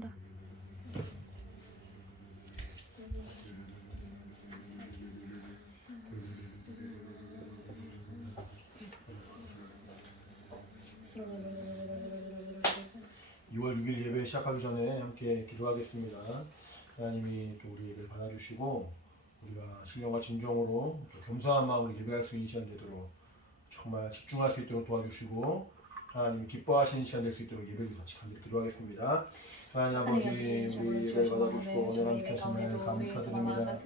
나. (2월 6일) 예배 시작하기 전에 함께 기도하겠습니다. 하나님이 또 우리 예배를 받아주시고 우리가 신령과 진정으로 또 겸손한 마음으로 예배할 수 있는 시간 되도록 정말 집중할 수 있도록 도와주시고 하나님이 기뻐하시는 시간 될 수 있도록 예배를 같이 함께 기도하겠습니다. 하나님 아버지, 우리 예배를 받아주시고 오늘 함께 하시는 감사드립니다.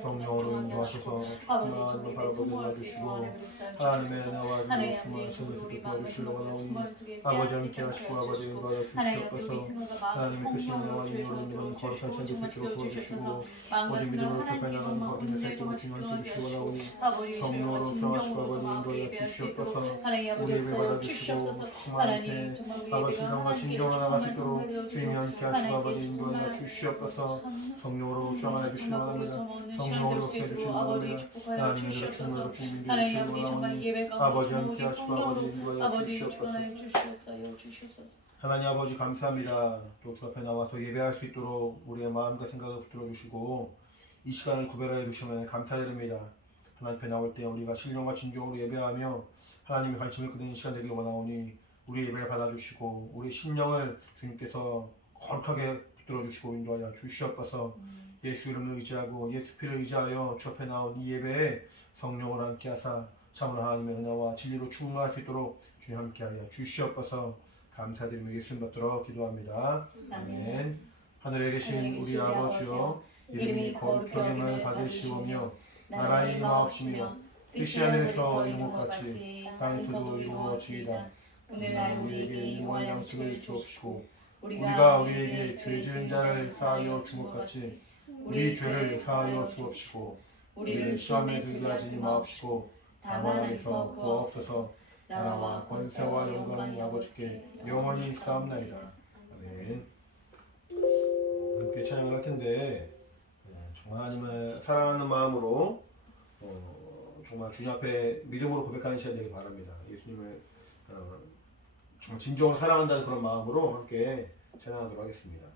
성령으로 인도하셔서 충만함을 바라보게 도와주시고 하나님의 은혜와 충만한 신을 도와주시려고 나오니 아버지 함께 하시고 아버지 인도하여 주시옵소서. 하나님의 크신 은혜와 인도로 인도하는 거룩한 신을 빛으로 도와주시고 모든 믿음으로 접해 나가는 거듭의 살점을 주님께 주시고 나오니 성령으로 충만하시고 아버지 인도하여 주시옵소서. 우리 예배 받아주시고 충만한 아버지 신령과 진정으로 나갈 수 있도록 주님이 함께 하시고 아버지 인도하여 주시옵소서. 성령으로 충만해 주시기 바랍니다. 성령으로 해 주시기 바랍니다. 하나님의 은혜로 충만하고 주님이 되시기 바랍니다. 아버지 함께 하시고 아버지 인도하여 주시옵소서. 하나님 아버지 감사합니다. 또 주 앞에 나와서 예배할 수 있도록 우리의 마음과 생각을 붙들어 주시고 이 시간을 구별하여 주시면 감사드립니다. 하나님 앞에 나올 때 우리가 신령과 진정으로 예배하며 하나님의 관심을 끄는 시간 되길 원하오니 우리의 예배를 받아주시고 우리의 심령을 주님께서 거룩하게 붙들어 주시고 인도하여 주시옵소서. 예수 이름을 의지하고 예수 피를 의지하여 주 앞에 나온 이 예배에 성령을 함께 하사 참으로 하나님의 은혜와 진리로 충만할 수 있도록 주님 함께하여 주시옵소서. 감사드리며 예수님 받들어 기도합니다. 아멘. 하늘에 계신 우리 아버지여 이름이 거룩하게만 받으시오며 나라의 임하옵시며 뜻이 하늘에서 이룬 것 같이 땅에서도 이루어지이다. 오늘날 우리에게 일용할 양식을 주옵시고 우리가 우리에게 죄 지은 자를 사하여 준 것 같이 우리 죄를 사하여 주옵시고 우리를 시험에 들게 하지 마옵시고 다만 악에서 구하옵소서. 나라와 권세와 영광이 아버지께 영원히 있사옵나이다. 아멘. 함께 찬양을 할 텐데 정말 하나님을 사랑하는 마음으로 정말 주님 앞에 믿음으로 고백하는 시간 되길 바랍니다. 예수님을 정말 진정으로 사랑한다는 그런 마음으로 함께 찬양하도록 하겠습니다.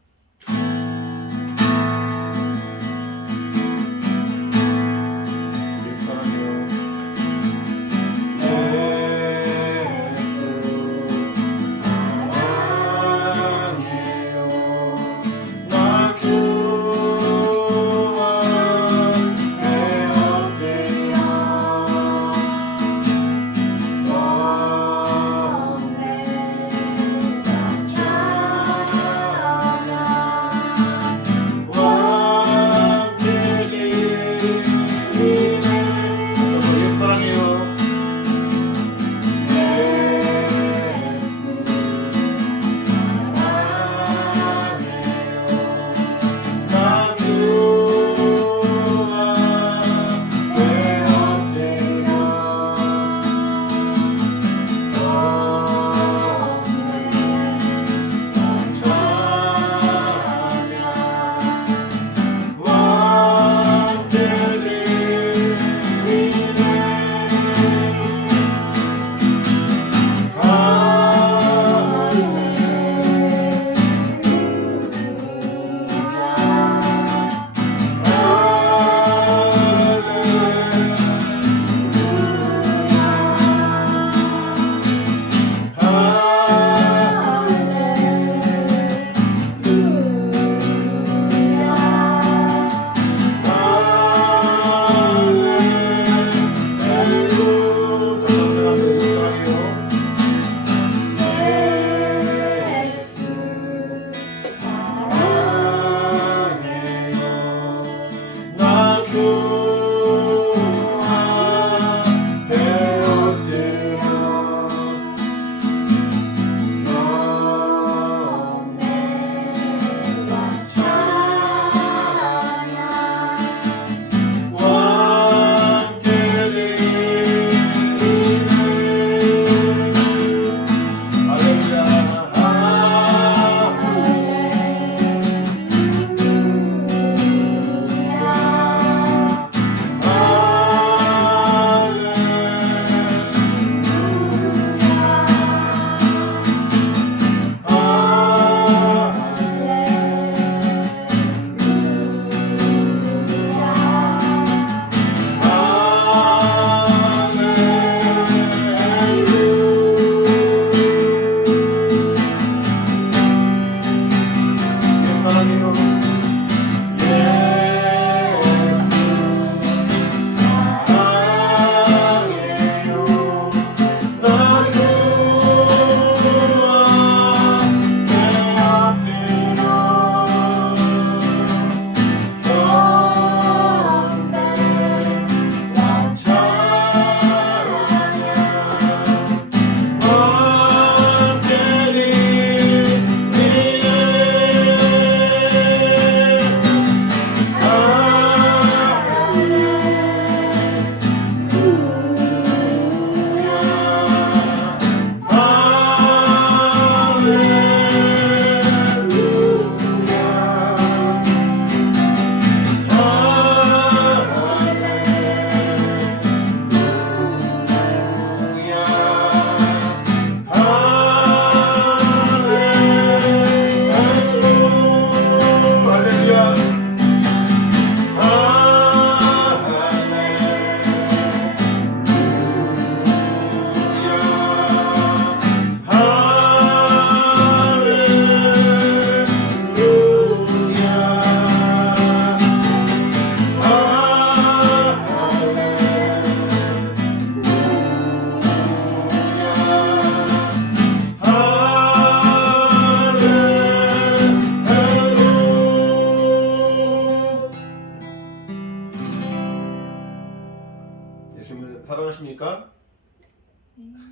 사랑하십니까?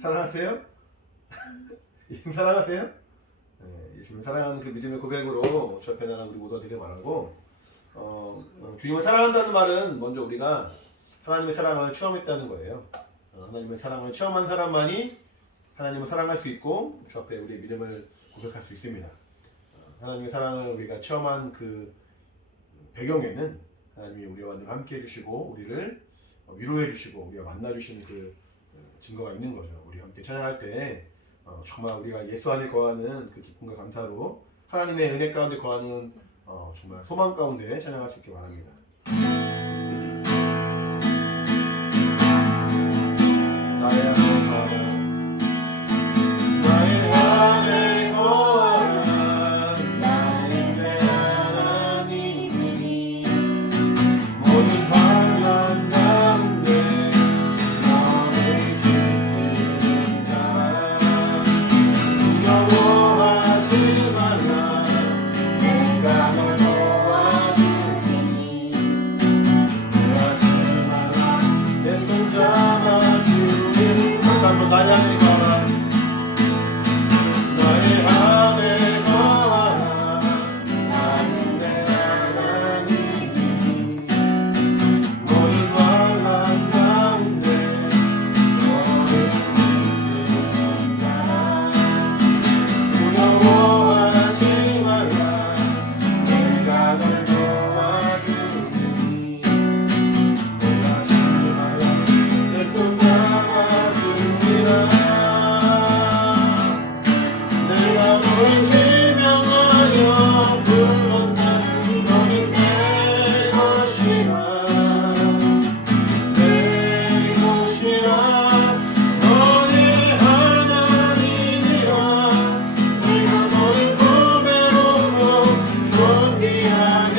사랑하세요? 예수님 사랑하세요? 네, 예수님 사랑하는 그 믿음의 고백으로 주 앞에 나가는 우리 모두가 되길 바라고, 주님을 사랑한다는 말은 먼저 우리가 하나님의 사랑을 체험했다는 거예요. 하나님의 사랑을 체험한 사람만이 하나님을 사랑할 수 있고 주 앞에 우리의 믿음을 고백할 수 있습니다. 하나님의 사랑을 우리가 체험한 그 배경에는 하나님이 우리와 늘 함께 해주시고 우리를 위로해 주시고 우리가 만나 주시는 그 증거가 있는 거죠. 우리 함께 찬양할 때 정말 우리가 예수 안에 거하는 그 기쁨과 감사로 하나님의 은혜 가운데 거하는 정말 소망 가운데 찬양할 수 있게 바랍니다. 나의 안에 거하라, 나의 안에 거하라, 나의 내 하나님이니 모든 환난 가운데 너를 지키는 자, 두려워하지 말라, 내가 널 도와주리니 놀라지 말라, 내 손 잡아주리니. 다시 한번 나의 안에 거하라, 나의 안에 거하라, 나는 내 하나님이니 모든 환난 가운데 너를 지키는 자, 두려워하지 말라, 내가 널 도와주리니 놀라지 말라, 내 손 잡아주리라. 내가 너를 지명하여 불렀다, 너는 내 것이라, 내 것이라, 너의 하나님이라. 내가 너를 보배롭고 존귀하게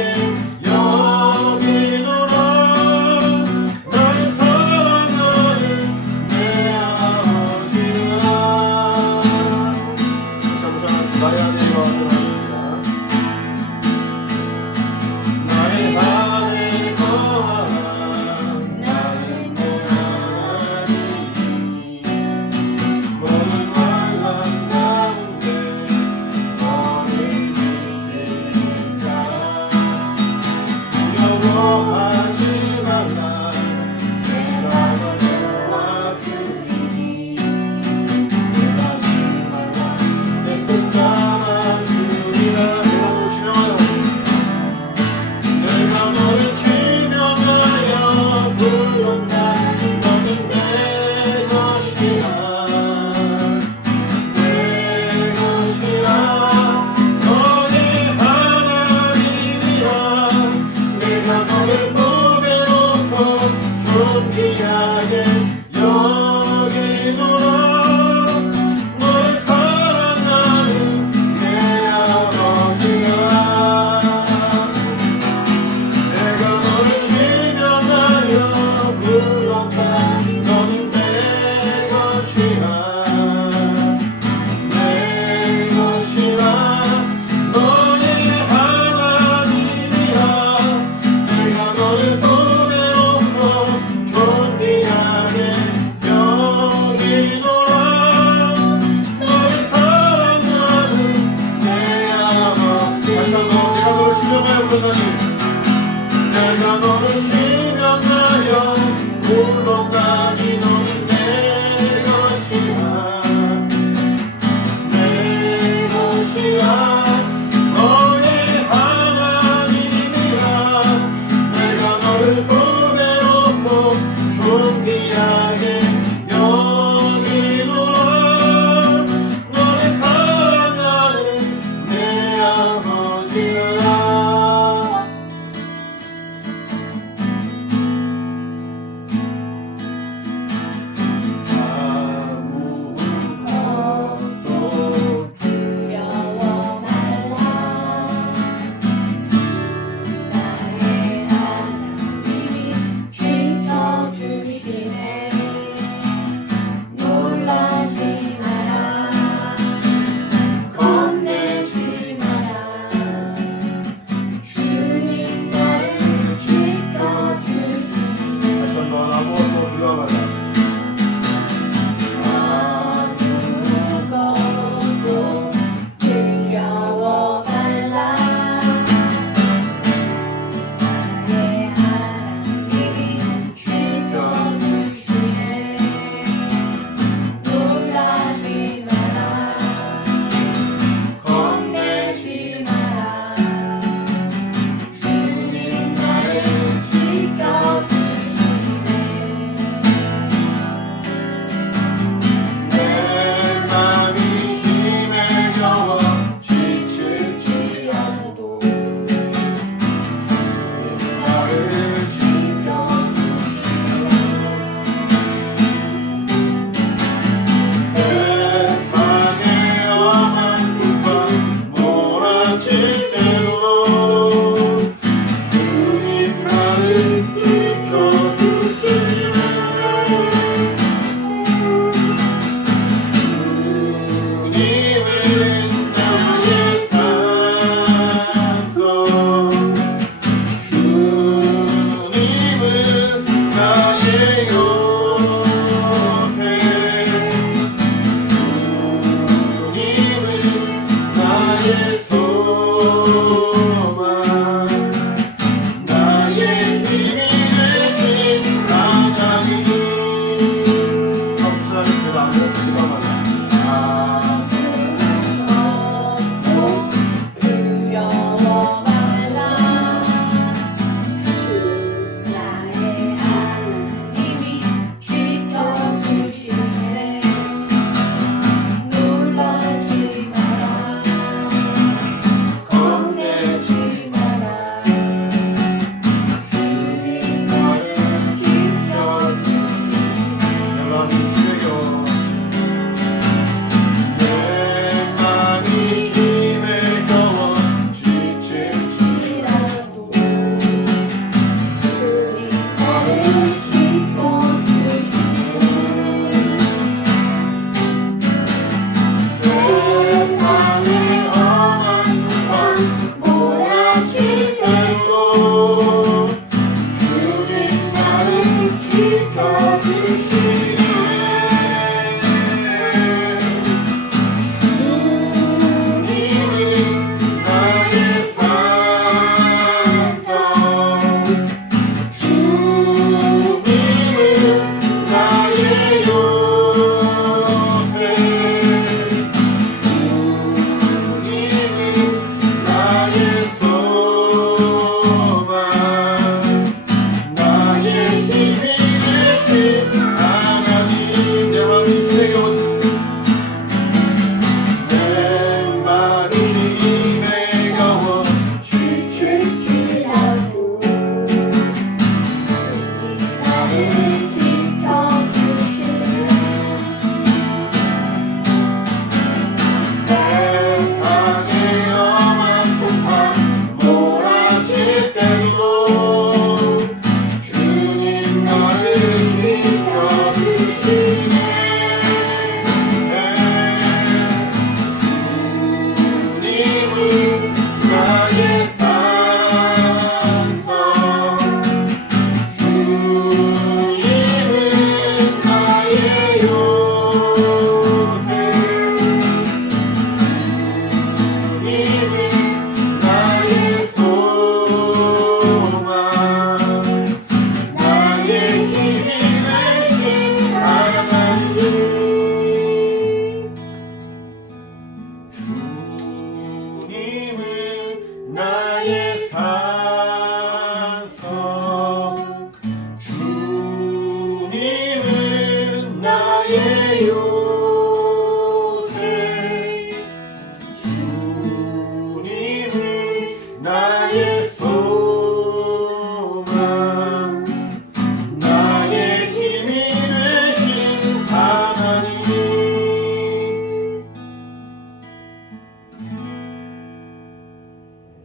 여기노라. 나를 사랑하는 내 아버지라. 나의 안에 거하라, 나의 안에 거하라, 나는 내 하나님이니 모든 환난 가운데 너를 지키는 자, 두려워하지 말라, 내가 널 도와주리니 놀라지 말라, 내 손 잡아주리라. 내가 너를 지명하여 불렀다, 너는 내 것이라, 내 것이라, 너의 하나님이라. 내가 너를 보배롭고 존귀하게 여기노라. 너를 사랑하는 내 아버지라. 내가 너를 지명하여 불렀다, 너는 내 것이라, 내 것이라, 너의 하나님이라. 내가 너를 보배롭고 존귀하게 여기노라. 너를 사랑하는 내 아버지. 다시 한번 내가 너를 지명하여 불렀다니, 내가 너를 지명하여 불렀다니 너는 내 것이라, 내 것이라, 너의 하나님이라. 내가 너를 보배롭고 존귀하게 여기노라. 너를 사랑하는 내 아버지라.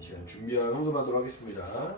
시간 준비하고 헌금하도록 하겠습니다.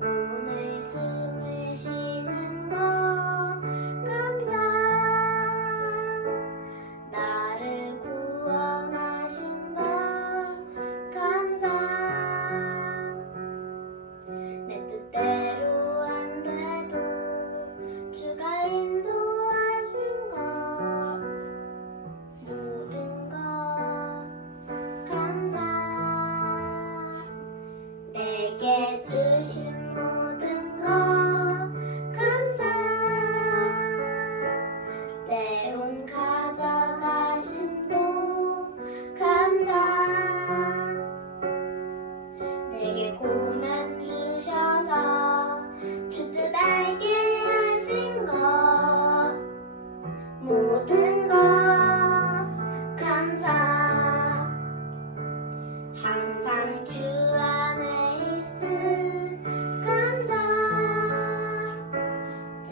오늘 숨을 쉬는 것 감사 나를 구원하신 것 감사 내 뜻대로 안 돼도 주가 인도하신 것 모든 것 감사 내게 주신 모든 것 감사 때론 가져가심도 감사 내게 고난 주셔서 주 뜻 알게 하신 것 모든 것 감사 항상 주 안에 있음 감사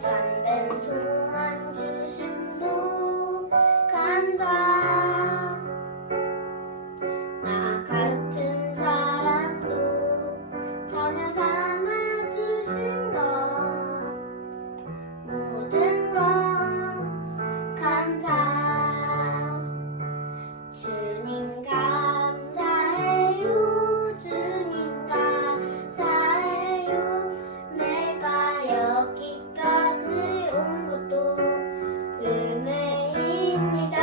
참된 소망 주심도 감사 나 같은 사람도 자녀 삼아 주신 것 모든 것 감사 주님 감사해요 주님 감사해요 내가 여기까지 온 것도 은혜입니다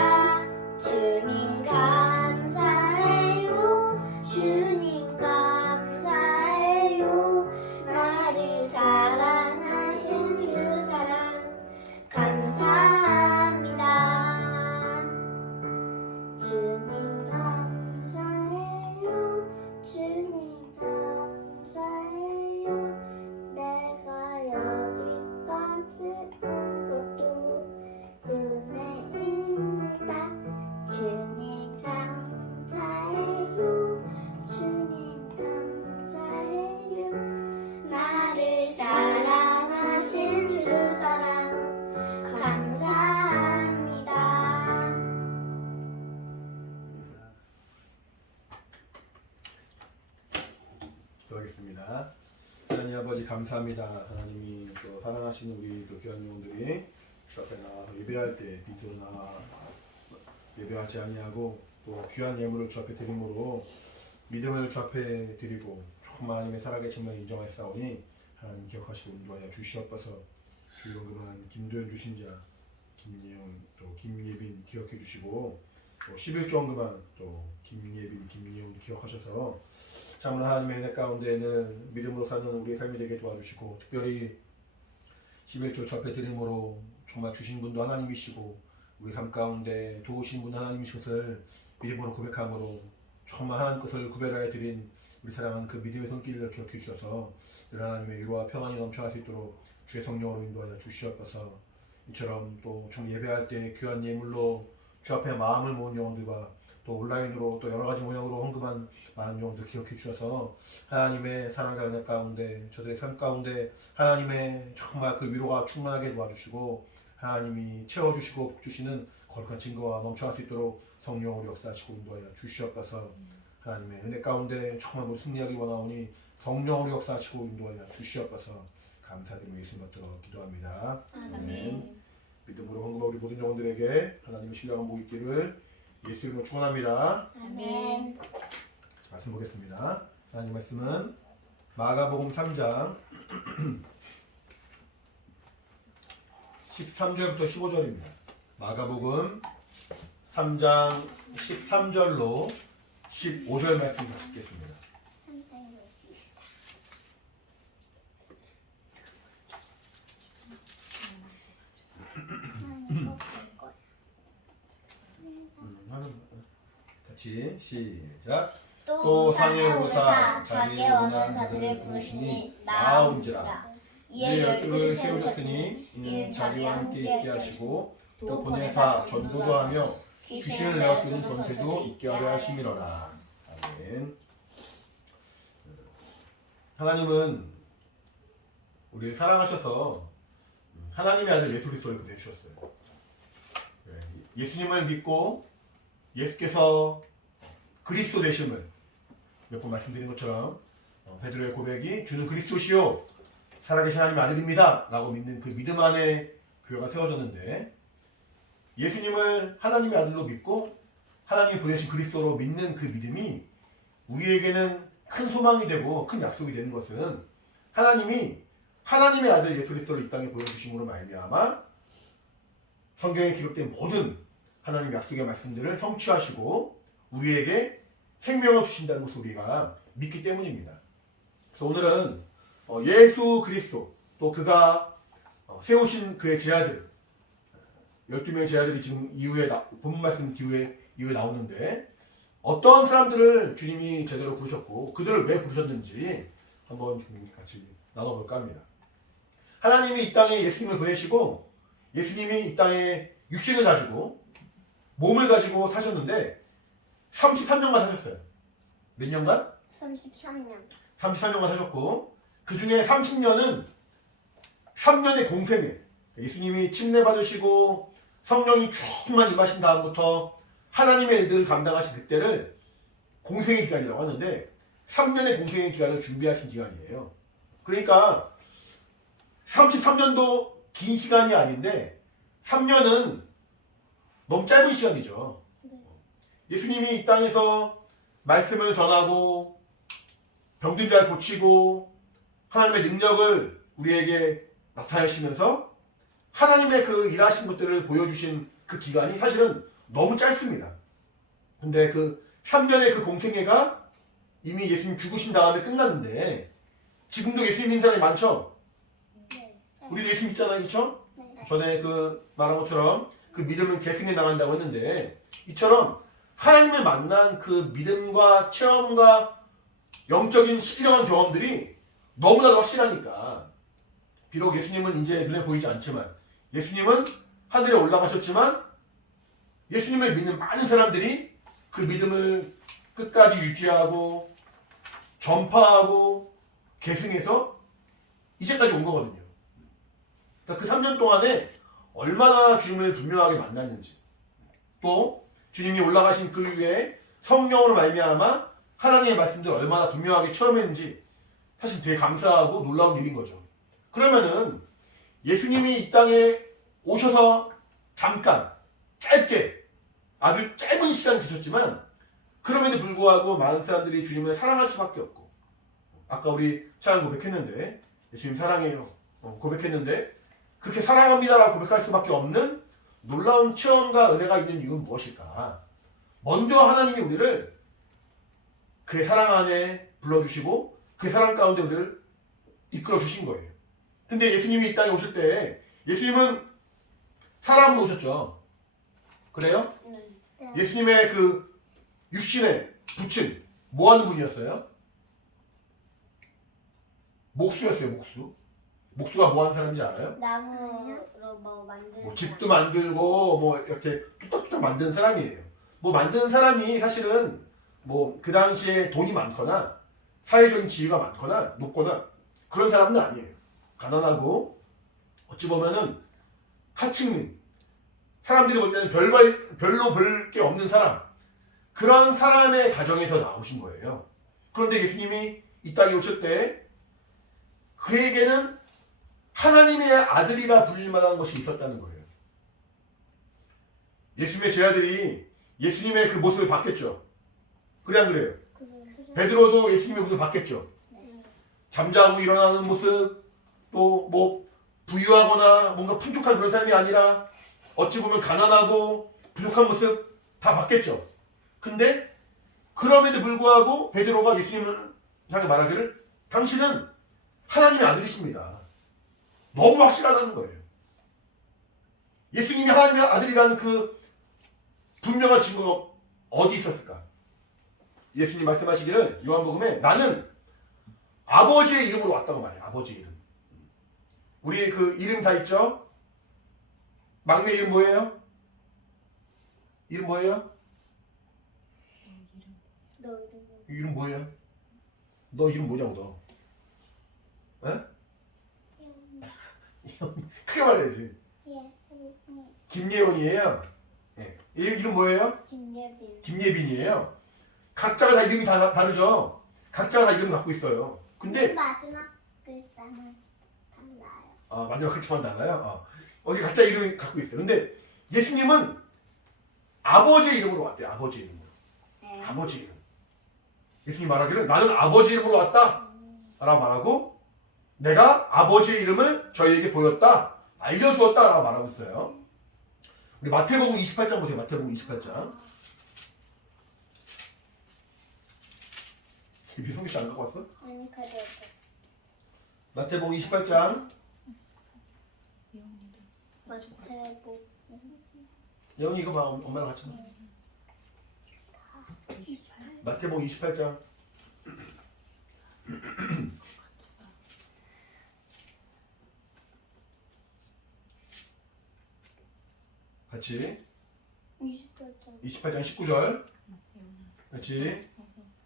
주님 감사해요 주님 감사해요 나를 사랑하신 주 사랑 감사합니다 주님 감사해요 주님 감사해요 내가 여기까지 온 것도 은혜입니다 주님 감사해요 주님 감사해요 나를 사랑하신 주 사랑 감사합니다 기도하겠습니다. 하나님 아버지 감사합니다. 하나님이 또 사랑하시는 우리 또 귀한 영혼들이 주 앞에 나와서 예배할 때 밑으로 나와 예배하지 아니하고 또 귀한 예물을 주 앞에 드림으로 믿음을 주 앞에 드리고 정말 하나님의 살아계심을 인정하사오니 하나님 기억하시고 인도하여 주시옵소서. 주 이름 그만 김도현 주신자 김예훈 또 김예빈 기억해 주시고 또 11조 그만 또 김예빈 김예훈 기억하셔서 참으로 하나님의 은혜 가운데에는 믿음으로 사는 우리의 삶이 되게 도와주시고 특별히 11조 주 앞에 드림으로 정말 주신 분도 하나님이시고 우리 삶 가운데 도우신 분 하나님이신 것을 믿음으로 고백함으로 정말 하나님 것을 구별하여 드린 우리 사랑하는 그 믿음의 손길을 기억해 주셔서 늘 하나님의 위로와 평안이 넘쳐날 수 있도록 주의 성령으로 인도하여 주시옵소서. 이처럼 또 정말 예배할 때 귀한 예물로 주 앞에 마음을 모은 영혼들과 또 온라인으로 또 여러 가지 모양으로 헌금한 많은 영혼들 기억해 주셔서 하나님의 사랑과 은혜 가운데 저들의 삶 가운데 하나님의 정말 그 위로가 충만하게 도와주시고 하나님이 채워주시고 복주시는 거룩한 증거가 넘쳐날 수 있도록 성령으로 역사하시고 인도하여 주시옵소서. 하나님의 은혜 가운데 정말 모두 승리하기 원하오니 성령으로 역사하시고 인도하여 주시옵소서. 감사드리며 예수님 받들어 기도합니다. 아멘. 믿음으로 헌금한 우리 모든 영혼들에게 하나님의 신령한 복 있기를 예수 이름으로 축원합니다. 아멘. 말씀 보겠습니다. 하나님 말씀은 마가복음 3장 13절부터 15절입니다. 마가복음 3장 13절로 15절 말씀 읽겠습니다. 같이 시작. 또 상하오사 자기의 원하는 자들을 부르시니 나아온지라. 이에 열두를 세우셨으니 이는 자기와 함께 있게 하시고 또 보내사 전도도 하며 귀신을 내어주는 권세도 있게 하려 하심이로라. 아멘. 하나님은 우리를 사랑하셔서 하나님의 아들 예수 그리스도를 보내주셨어요. 예수님을 믿고 예수께서 그리스도 되심을 몇 번 말씀드린 것처럼 베드로의 고백이 주는 그리스도시요 살아계신 하나님의 아들입니다 라고 믿는 그 믿음 안에 교회가 세워졌는데, 예수님을 하나님의 아들로 믿고 하나님이 보내신 그리스도로 믿는 그 믿음이 우리에게는 큰 소망이 되고 큰 약속이 되는 것은, 하나님이 하나님의 아들 예수 그리스도를 이 땅에 보여주심으로 말미암아 성경에 기록된 모든 하나님의 약속의 말씀들을 성취하시고 우리에게 생명을 주신다는 것을 우리가 믿기 때문입니다. 그래서 오늘은 예수 그리스도, 또 그가 세우신 그의 제자들, 12명의 제자들이 지금 이후에 본문 말씀 이후에 나오는데, 어떤 사람들을 주님이 제대로 부르셨고 그들을 왜 부르셨는지 한번 같이 나눠볼까 합니다. 하나님이 이 땅에 예수님을 보내시고 예수님이 이 땅에 육신을 가지고 몸을 가지고 사셨는데 33년간 사셨어요. 몇 년간? 33년. 33년간 사셨고, 그 중에 30년은 3년의 공생애, 예수님이 침례 받으시고 성령이 충만 임하신 다음부터 하나님의 일들을 감당하신 그때를 공생의 기간이라고 하는데, 3년의 공생의 기간을 준비하신 기간이에요. 그러니까 33년도 긴 시간이 아닌데 3년은 너무 짧은 시간이죠. 예수님이 이 땅에서 말씀을 전하고 병든 자를 고치고 하나님의 능력을 우리에게 나타내시면서 하나님의 그 일하신 것들을 보여주신 그 기간이 사실은 너무 짧습니다. 근데 그 3년의 그 공생애가 이미 예수님 죽으신 다음에 끝났는데, 지금도 예수님 믿는 사람이 많죠? 우리도 예수님 믿잖아요, 그렇죠? 전에 그 말한 것처럼 그 믿음은 계승해 나간다고 했는데, 이처럼 하나님을 만난 그 믿음과 체험과 영적인 신령한 경험들이 너무나도 확실하니까, 비록 예수님은 이제 눈에 보이지 않지만, 예수님은 하늘에 올라가셨지만 예수님을 믿는 많은 사람들이 그 믿음을 끝까지 유지하고 전파하고 계승해서 이제까지 온 거거든요. 그러니까 그 3년 동안에 얼마나 주님을 분명하게 만났는지, 또 주님이 올라가신 그 위에 성령으로 말미암아 하나님의 말씀들을 얼마나 분명하게 체험했는지 사실 되게 감사하고 놀라운 일인 거죠. 그러면은 예수님이 이 땅에 오셔서 잠깐 짧게 아주 짧은 시간 계셨지만, 그럼에도 불구하고 많은 사람들이 주님을 사랑할 수밖에 없고, 아까 우리 찬양 고백했는데 예수님 사랑해요 고백했는데, 그렇게 사랑합니다라고 고백할 수밖에 없는 놀라운 체험과 은혜가 있는 이유는 무엇일까? 먼저 하나님이 우리를 그의 사랑 안에 불러주시고 그 사랑 가운데 우리를 이끌어 주신 거예요. 근데 예수님이 이 땅에 오실 때 예수님은 사람으로 오셨죠. 그래요? 네. 예수님의 그 육신에 붙인 뭐 하는 분이었어요? 목수였어요. 목수가 뭐 하는 사람인지 알아요? 나무로 뭐 만드는 뭐 집도 만들고 뭐 이렇게 뚝딱뚝딱 만드는 사람이에요. 뭐 만드는 사람이 사실은 뭐 그 당시에 돈이 많거나 사회적인 지위가 많거나 높거나 그런 사람은 아니에요. 가난하고 어찌 보면은 하층민, 사람들이 볼 때는 별로 볼 게 없는 사람, 그런 사람의 가정에서 나오신 거예요. 그런데 예수님이 이 땅에 오실 때 그에게는 하나님의 아들이라 불릴 만한 것이 있었다는 거예요. 예수님의 제자들이 예수님의 그 모습을 봤겠죠. 그래 안 그래요? 베드로도 예수님의 모습을 봤겠죠. 잠자고 일어나는 모습, 또 뭐 부유하거나 뭔가 풍족한 그런 삶이 아니라 어찌 보면 가난하고 부족한 모습 다 봤겠죠. 근데 그럼에도 불구하고 베드로가 예수님을 향해 말하기를 당신은 하나님의 아들이십니다. 너무 확실하다는 거예요. 예수님이 하나님의 아들이라는 그 분명한 증거가 어디 있었을까? 예수님 말씀하시기를 요한복음에 나는 아버지의 이름으로 왔다고 말해요. 아버지의 이름. 우리 그 이름 다 있죠? 막내 이름 뭐예요? 이름 뭐예요? 너 이름 이름 뭐예요? 너 이름 뭐냐고 너? 에? 크게 말해야지. 김예원이에요. 예. 이름 뭐예요? 김예빈. 김예빈이에요. 각자가 다 이름이 다 다르죠. 각자가 다 이름 갖고 있어요. 근데 마지막 글자만 달라요. 아, 마지막 글자만 달라요. 어디 각자 이름이 갖고 있어요. 근데 예수님은 아버지의 이름으로 왔대요. 아버지의 이름으로. 네. 아버지 이름. 예수님 말하기를 나는 아버지 이름으로 왔다 라고 말하고 내가 아버지의 이름을 저희에게 보였다 알려주었다 라고 말하고 있어요. 우리 마태복음 28장 보세요. 마태복음 28장. 미성규 씨 안 갖고 왔어? 아니 그래도 마태복음 28장. 마태복 예원이 이거 봐. 엄마랑 같이 봐. 마태복음 28장. 같이 28장. 28장 19절 같이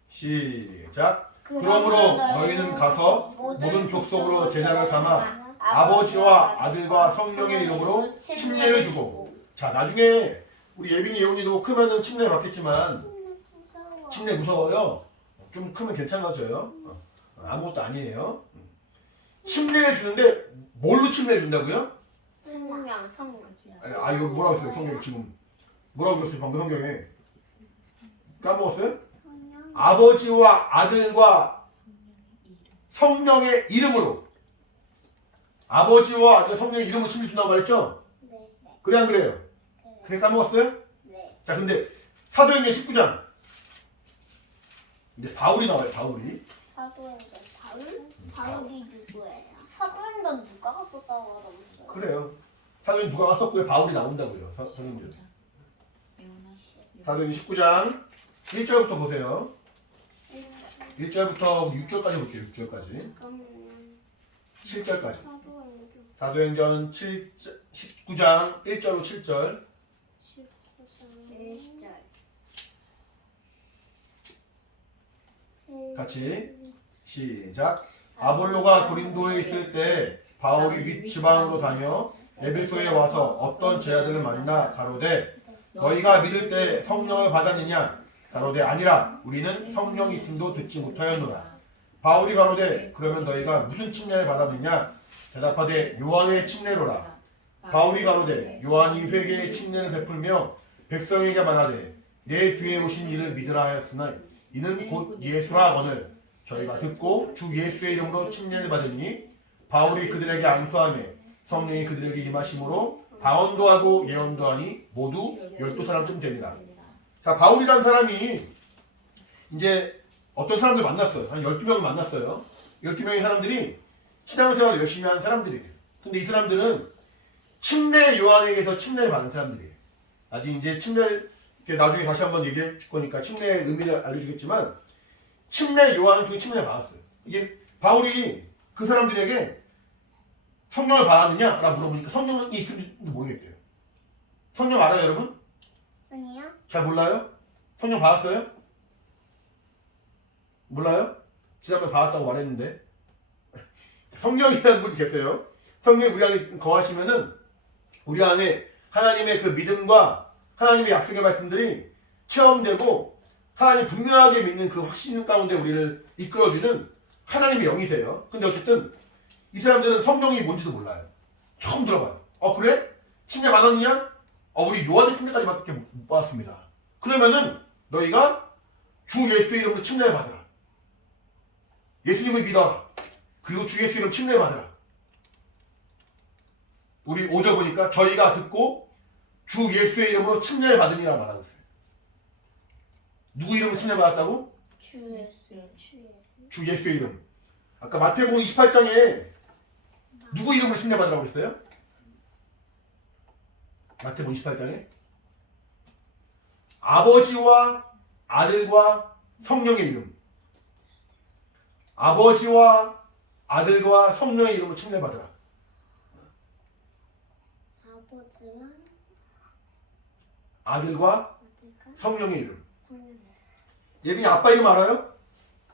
시작. 그러므로 너희는 가서 모든 족속으로 제자를 삼아 아버지와 아들과 성령의 이름으로 침례를 주고. 자, 나중에 우리 예빈이 예원이도 크면은 침례 받겠지만 무서워. 침례 무서워요. 좀 크면 괜찮아져요. 아무것도 아니에요. 침례를 주는데 뭘로 침례를 준다고요? 성령. 이거 뭐라고 했어요? 성경에 지금 뭐라고 했어요? 방금 성경에 까먹었어요? 성령. 아버지와 아들과 성령의 이름으로. 아버지와 아들 성령의 이름으로 침례 준다고 말했죠? 네. 그래 안 그래요? 네. 그게 까먹었어요? 네. 자, 근데 사도행전 19장 이제 바울이 나와요. 바울이. 사도행전 바울? 바울이 누구예요? 사도행전 누가 썼다고 하던데? 그래요. 사도행전 누가 썼고요? 바울이 나온다고요. 사도행전. 사도행전 19장 1절부터 보세요. 1절부터 6절까지 볼게요. 6절까지. 잠깐만요. 7절까지. 사도행전 사도행전 19장 1절로 7절. 1절. 같이 시작. 아볼로가 고린도에 있을 때 바울이 윗 지방으로 다녀 에베소에 와서 어떤 제자들을 만나 가로되 너희가 믿을 때 성령을 받았느냐? 가로되 아니라 우리는 성령이 있음도 듣지 못하였노라. 바울이 가로되 그러면 너희가 무슨 침례를 받았느냐? 대답하되 요한의 침례로라. 바울이 가로되 요한이 회개의 침례를 베풀며 백성에게 말하되 내 뒤에 오신 이를 믿으라 하였으나 이는 곧 예수라거늘 저희가 듣고 주 예수의 이름으로 침례를 받으니 바울이 그들에게 안수하며 성령이 그들에게 임하심으로 방언도 하고 예언도 하니 모두 12사람쯤 되니라. 자, 바울이라는 사람이 이제 어떤 사람들 만났어요. 한 12명을 만났어요. 12명의 사람들이 신앙생활을 열심히 하는 사람들이에요. 근데 이 사람들은 침례 요한에게서 침례를 받은 사람들이에요. 아직 이제 침례 나중에 다시 한번 얘기해 줄 거니까 침례의 의미를 알려주겠지만 침례 요한을 통해 침례를 받았어요. 이게 바울이 그 사람들에게 성령을 받았느냐? 라고 물어보니까 성령이 있을지 모르겠대요. 성령 알아요, 여러분? 아니요. 잘 몰라요? 성령 받았어요? 몰라요? 지난번에 받았다고 말했는데. 성령이라는 분이 계세요. 성령이 우리 안에 거하시면은 우리 안에 하나님의 그 믿음과 하나님의 약속의 말씀들이 체험되고 하나님 분명하게 믿는 그 확신 가운데 우리를 이끌어주는 하나님의 영이세요. 근데 어쨌든 이 사람들은 성령이 뭔지도 몰라요. 처음 들어봐요. 그래? 침례 받았느냐? 우리 요한의 침례까지밖에 못 받았습니다. 그러면은 너희가 주 예수의 이름으로 침례를 받으라. 예수님을 믿어라. 그리고 주 예수의 이름 침례를 받으라. 우리 5절 보니까 저희가 듣고 주 예수의 이름으로 침례를 받으니라 말하고 있어요. 누구 이름으로 침례 받았다고? 주 예수. 주 예수의 이름. 아까 마태복음 28장에 누구 이름으로 침례 받으라고 그랬어요? 마태복음 28장에 아버지와 아들과 성령의 이름. 아버지와 아들과 성령의 이름으로 칭례받으라. 아버지와 아들과 아들과 성령의 이름. 성령. 예빈이 아빠 이름 알아요?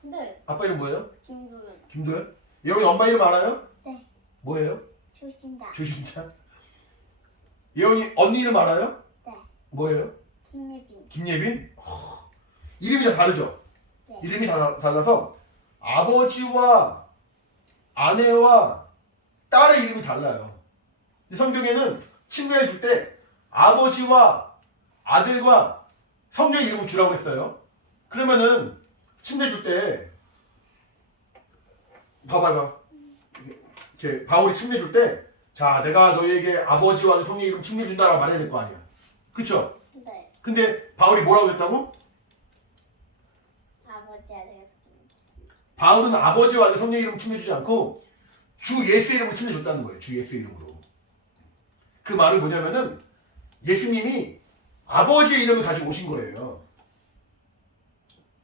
네. 아빠 이름 뭐예요? 김도연. 김도현? 예원이 엄마 이름 알아요? 네. 뭐예요? 조신다. 조신자? 예원이 언니 이름 알아요? 네. 뭐예요? 김예빈. 김예빈? 이름이 다 다르죠? 네. 이름이 다 달라서 아버지와 아내와 딸의 이름이 달라요. 성경에는 칭례를 줄 때 아버지와 아들과 성령의 이름을 주라고 했어요. 그러면은 칭례 줄 때 봐봐봐. 이렇게 바울이 칭례 줄 때 자, 내가 너희에게 아버지와 성령의 이름 칭례 준다라고 말해야 될 거 아니야. 그쵸? 네. 근데 바울이 뭐라고 했다고? 아버지 아들 바울은 아버지와 아들 성령의 이름 칭례 주지 않고 주 예수의 이름을 칭례 줬다는 거예요. 주 예수의 이름으로. 그 말은 뭐냐면은 예수님이 아버지의 이름을 가지고 오신 거예요.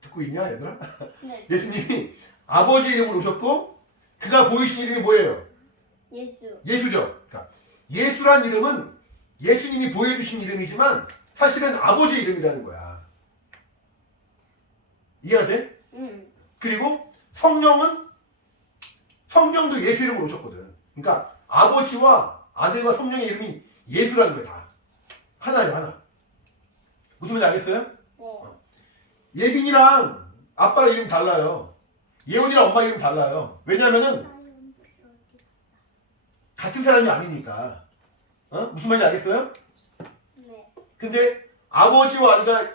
듣고 있냐 얘들아? 네. 예수님이 아버지의 이름으로 오셨고 그가 보이신 이름이 뭐예요? 예수. 예수죠. 그러니까 예수란 이름은 예수님이 보여주신 이름이지만 사실은 아버지의 이름이라는 거야. 이해가 돼? 그리고 성령도 예수 이름으로 오셨거든. 그러니까 아버지와 아들과 성령의 이름이 예수라는 거야. 다. 하나예요, 하나. 무슨 말인지 알겠어요? 네. 예빈이랑 아빠랑 이름 달라요. 예원이랑 엄마 이름 달라요. 왜냐면은 같은 사람이 아니니까. 무슨 말인지 알겠어요? 네. 근데 아버지와 아들과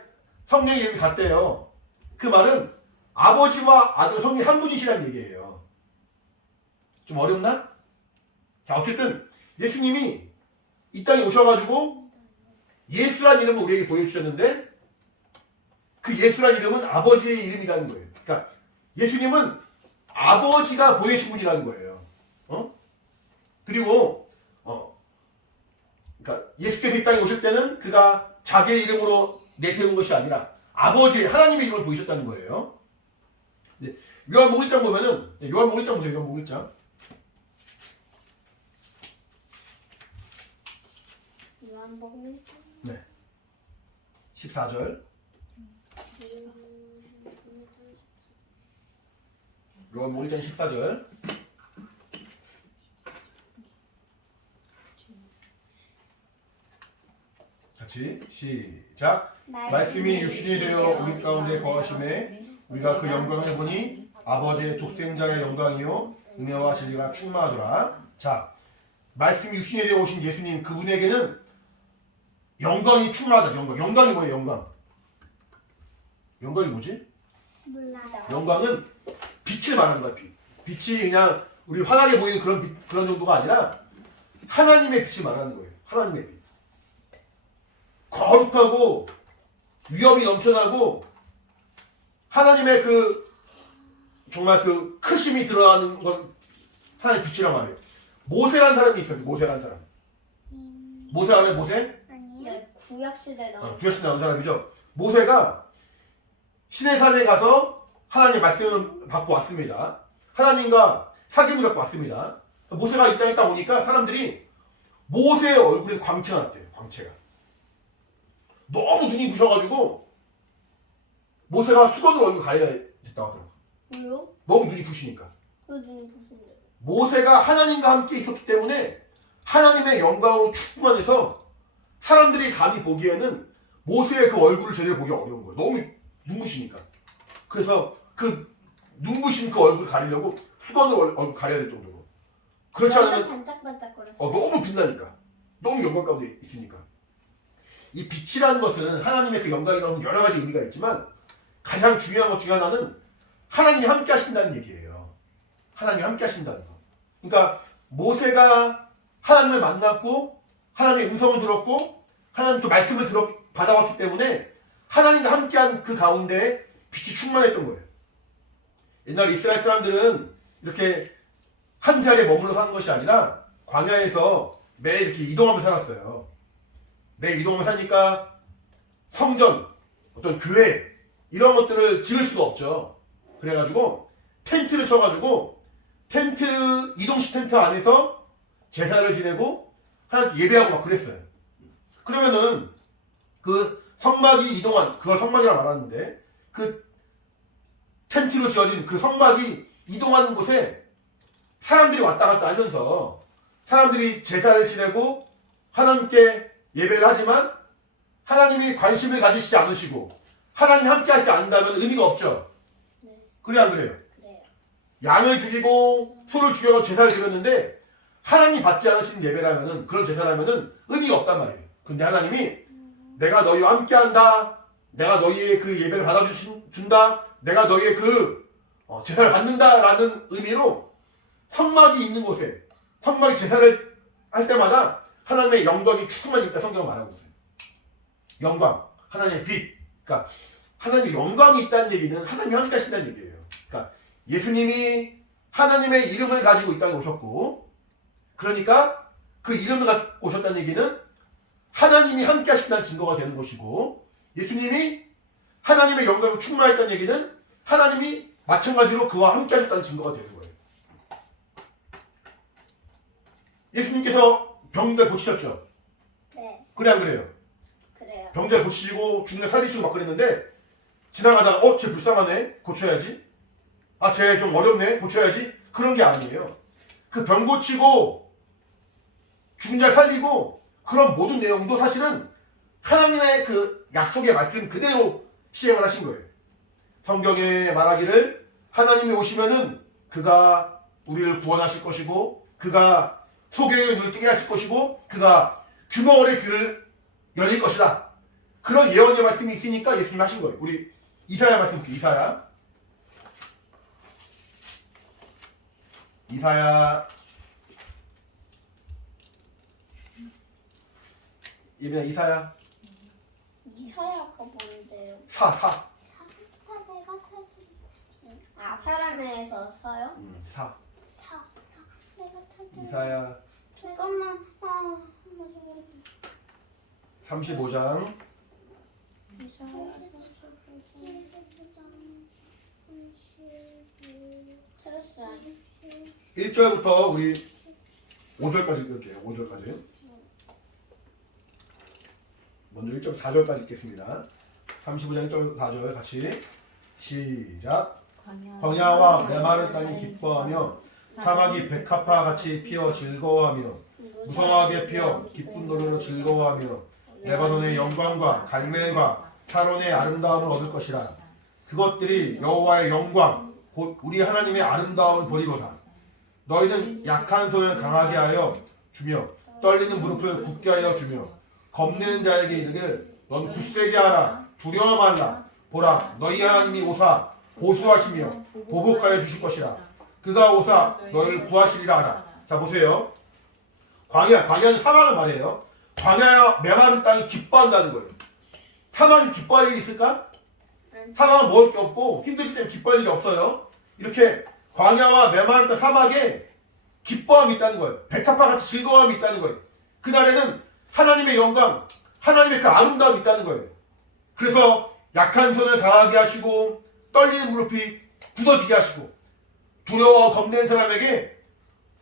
성령의 이름이 같대요. 그 말은 아버지와 아들 성령이 한 분이시라는 얘기예요. 좀 어렵나? 자, 어쨌든 예수님이 이 땅에 오셔가지고 예수란 이름을 우리에게 보여주셨는데 그 예수란 이름은 아버지의 이름이라는 거예요. 그러니까 예수님은 아버지가 보내신 분이라는 거예요. 그리고 그러니까 예수께서 이 땅에 오실 때는 그가 자기의 이름으로 내세운 것이 아니라 아버지의 하나님의 이름을 보이셨다는 거예요. 네, 요한복음 1장 보면은 요한복음 1장 보세요. 요한복음 1장. 요한복음 네. 14절. 요한복음 1장 14절. 같이 시작. 말씀이 육신이 되어 우리 가운데 거하심에 우리가 그 영광을 보니 아버지의 독생자의 영광이요 은혜와 진리가 충만하더라. 자, 말씀이 육신이 되어 오신 예수님 그분에게는 영광이 충만하다. 영광이 뭐예요? 영광이 뭐지? 몰라요. 영광은 빛을 말하는 거야. 빛이 그냥 우리 환하게 보이는 그런 정도가 아니라 하나님의 빛을 말하는 거예요. 하나님의 빛. 거룩하고 위엄이 넘쳐나고 하나님의 정말 크심이 드러나는 건 하나님의 빛이란 말이에요. 모세라는 사람이 있어요. 모세라는 사람. 모세 알아요? 모세? 아니요. 네, 구약 시대 나온. 구약시대 나온 사람이죠. 모세가 시내산에 가서 하나님 말씀을 받고 왔습니다. 하나님과 사귐을 갖고 왔습니다. 모세가 이 땅에 딱 오니까 사람들이 모세의 얼굴에 광채가 났대요. 광채가. 너무 눈이 부셔가지고 모세가 수건으로 얼굴 가려야 됐다고 하더라고요. 왜요? 너무 눈이 부시니까. 왜 눈이 부신데? 모세가 하나님과 함께 있었기 때문에 하나님의 영광으로 충만해서 사람들이 감히 보기에는 모세의 그 얼굴을 제대로 보기 어려운 거예요. 너무 눈부시니까. 그래서 그 눈부신 그 얼굴을 가리려고 수건으로 얼굴 가려야 될 정도로. 그렇지 않으면 반짝반짝거렸어. 너무 빛나니까. 너무 영광 가운데 있으니까. 이 빛이라는 것은 하나님의 그 영광이라는 여러 가지 의미가 있지만 가장 중요한 것 중에 하나는 하나님이 함께 하신다는 얘기예요. 하나님이 함께 하신다는 거. 그러니까 모세가 하나님을 만났고 하나님의 음성을 들었고 하나님 또 말씀을 받아왔기 때문에 하나님과 함께한 그 가운데 빛이 충만했던 거예요. 옛날 이스라엘 사람들은 이렇게 한 자리에 머물러 사는 것이 아니라 광야에서 매일 이렇게 이동하면서 살았어요. 매일 이동하면서 사니까 성전, 어떤 교회 이런 것들을 지을 수가 없죠. 그래가지고 텐트를 쳐가지고 텐트 이동식 텐트 안에서 제사를 지내고 하나님 예배하고 막 그랬어요. 그러면은 그 성막이 이동한 그걸 성막이라고 말하는데 그 텐트로 지어진 그 성막이 이동하는 곳에 사람들이 왔다 갔다 하면서 사람들이 제사를 지내고 하나님께 예배를 하지만 하나님이 관심을 가지시지 않으시고 하나님 함께 하시지 않는다면 의미가 없죠. 네. 그래 안 그래요? 그래요. 양을 죽이고 소를 죽여서 제사를 드렸는데 하나님이 받지 않으신 예배라면은 그런 제사라면은 의미가 없단 말이에요. 근데 하나님이 내가 너희와 함께한다. 내가 너희의 그 예배를 받아준다. 내가 너희의 그 제사를 받는다라는 의미로 성막이 있는 곳에 성막이 제사를 할 때마다 하나님의 영광이 조금만 있다 성경은 말하고 있어요. 영광, 하나님의 빛. 그러니까 하나님의 영광이 있다는 얘기는 하나님이 함께 하신다는 얘기예요. 그러니까 예수님이 하나님의 이름을 가지고 이 땅에 오셨고 그러니까 그 이름을 가지고 오셨다는 얘기는 하나님이 함께 하신다는 증거가 되는 것이고 예수님이 하나님의 영광으로 충만했다는 얘기는 하나님이 마찬가지로 그와 함께 하셨다는 증거가 되는 거예요. 예수님께서 병들 고치셨죠? 네. 그래 안 그래요? 그래요. 병들 고치시고 죽는 살리시고 막 그랬는데 지나가다가 쟤 불쌍하네 고쳐야지. 아 쟤 좀 어렵네 고쳐야지. 그런 게 아니에요. 그 병 고치고 죽은 자 살리고 그런 모든 내용도 사실은 하나님의 그 약속의 말씀 그대로 시행을 하신 거예요. 성경에 말하기를 하나님이 오시면은 그가 우리를 구원하실 것이고 그가 소경의 눈을 뜨게 하실 것이고 그가 규모의 귀를 열릴 것이다. 그런 예언의 말씀이 있으니까 예수님이 하신 거예요. 우리 이사야 말씀 볼게요. 이사야 예비야 이사야 이사야가 뭔데요? 사 사 내가 찾은. 아 사람에서 사요? 사 사 내가 찾은. 이사야 잠깐만. 35장 찾았어요. 1절부터 우리 5절까지 읽을게요. 5절까지. 먼저 1절 4절까지 읽겠습니다. 35장 1절 4절 같이 시작. 광야와 메마른 땅이 기뻐하며 사막이 백합화 같이 피어 즐거워하며 무성하게 피어 기쁜 노래로 즐거워하며 레바논의 영광과 갈멜과 사론의 아름다움을 얻을 것이라. 그것들이 여호와의 영광 곧 우리 하나님의 아름다움을 보리로다. 너희는 약한 손을 강하게 하여 주며 떨리는 무릎을 굳게 하여 주며 겁내는 자에게 이르기를 넌 굳세게 하라. 두려워 말라. 보라 너희 하나님이 오사 보수하시며 보복하여 주실 것이라. 그가 오사 너희를 구하시리라 하라. 자 보세요. 광야는 사막을 말해요. 광야와 메마른 땅이 기뻐한다는 거예요. 사막에서 기뻐할 일이 있을까? 사막은 먹을 게 없고 힘들기 때문에 기뻐할 일이 없어요. 이렇게 광야와 메마른 땅 사막에 기뻐함이 있다는 거예요. 백합화 같이 즐거움이 있다는 거예요. 그날에는 하나님의 영광, 하나님의 그 아름다움이 있다는 거예요. 그래서 약한 손을 강하게 하시고 떨리는 무릎이 굳어지게 하시고 두려워 겁낸 사람에게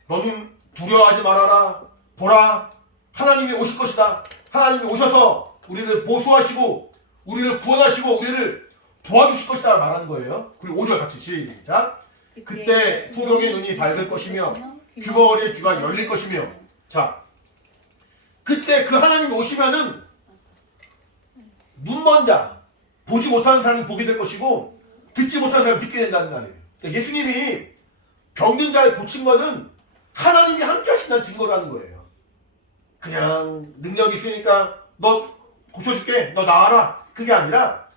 너는 두려워하지 말아라. 보라 하나님이 오실 것이다. 하나님이 오셔서 우리를 보수하시고 우리를 구원하시고 우리를 도와주실 것이다 말하는 거예요. 그리고 5절 같이 시작. 그때 소경의 눈이 밝을 것이며 귀머거리의 귀가 열릴 것이며. 자 그때 그 하나님이 오시면은 눈먼 자 보지 못하는 사람이 보게 될 것이고 듣지 못하는 사람이 듣게 된다는 말이에요. 그러니까 예수님이 병든 자를 고친 거는 하나님이 함께 하신다는 증거라는 거예요. 그냥 능력이 있으니까 너 고쳐줄게 너 나와라 그게 아니라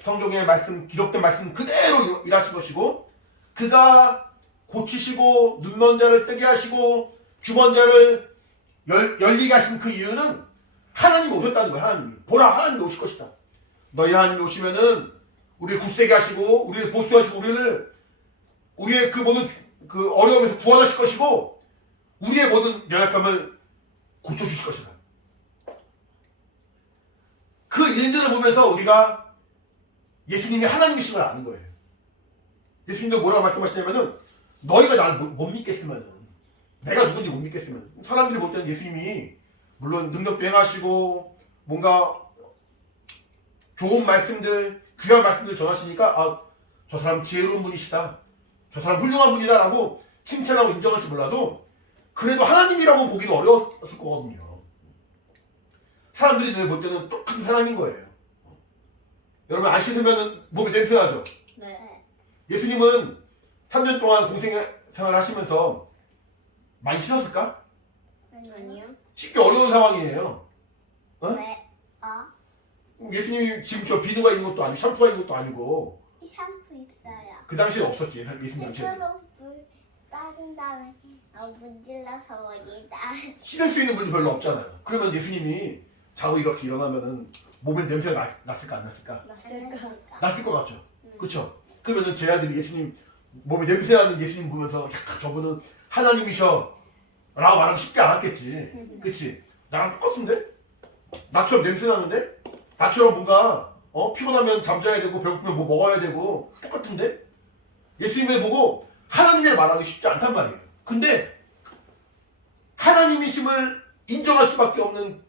성경의 말씀 기록된 말씀 그대로 일하신 것이고 그가 고치시고 눈먼 자를 뜨게 하시고 주먼 자를 열리게 하신 그 이유는 하나님이 오셨다는 거예요. 하나님이 보라 하나님이 오실 것이다. 너희 하나님이 오시면은 우리를 굳세게 하시고 우리를 보수하시고 우리의 그 모든 그 어려움에서 구원하실 것이고 우리의 모든 연약함을 고쳐주실 것이다. 그 일들을 보면서 우리가 예수님이 하나님이신 걸 아는 거예요. 예수님도 뭐라고 말씀하시냐면은 너희가 나를 못 믿겠으면은 내가 누군지 못 믿겠으면 사람들이 볼 때는 예수님이 물론 능력도 행하시고 뭔가 좋은 말씀들 귀한 말씀들 전하시니까 아, 저 사람 지혜로운 분이시다. 저 사람 훌륭한 분이다라고 칭찬하고 인정할지 몰라도 그래도 하나님이라고 보기는 어려웠을 거거든요. 사람들이 눈에 볼 때는 똑같은 사람인 거예요. 여러분 안 씻으면 몸이 냄새나죠? 네. 예수님은 3년 동안 공생생활 하시면서 많이 씻었을까? 아니요. 씻기 어려운 상황이에요. 어? 왜? 예수님이 지금 저 비누가 있는 것도 아니고 샴푸가 있는 것도 아니고 이 샴푸 있어요. 그 당시에 없었지. 예수님 당시에. 이거로 물 따른 다음에 문질러서 머리에다. 씻을 수 있는 물이 별로 없잖아요. 그러면 예수님이 자고 이렇게 일어나면은 몸에 냄새가 났을까 안 났을까? 났을까? 났을 것 같죠. 그렇죠. 그러면은 제 아들이 예수님 몸에 냄새 나는 예수님 보면서 야, 저분은 하나님이셔 라고 말하기 쉽지 않았겠지. 그치? 나랑 똑같은데? 나처럼 냄새 나는데? 나처럼 뭔가 피곤하면 잠자야 되고 배고프면 뭐 먹어야 되고 똑같은데? 예수님을 보고 하나님을 말하기 쉽지 않단 말이에요. 근데 하나님이심을 인정할 수밖에 없는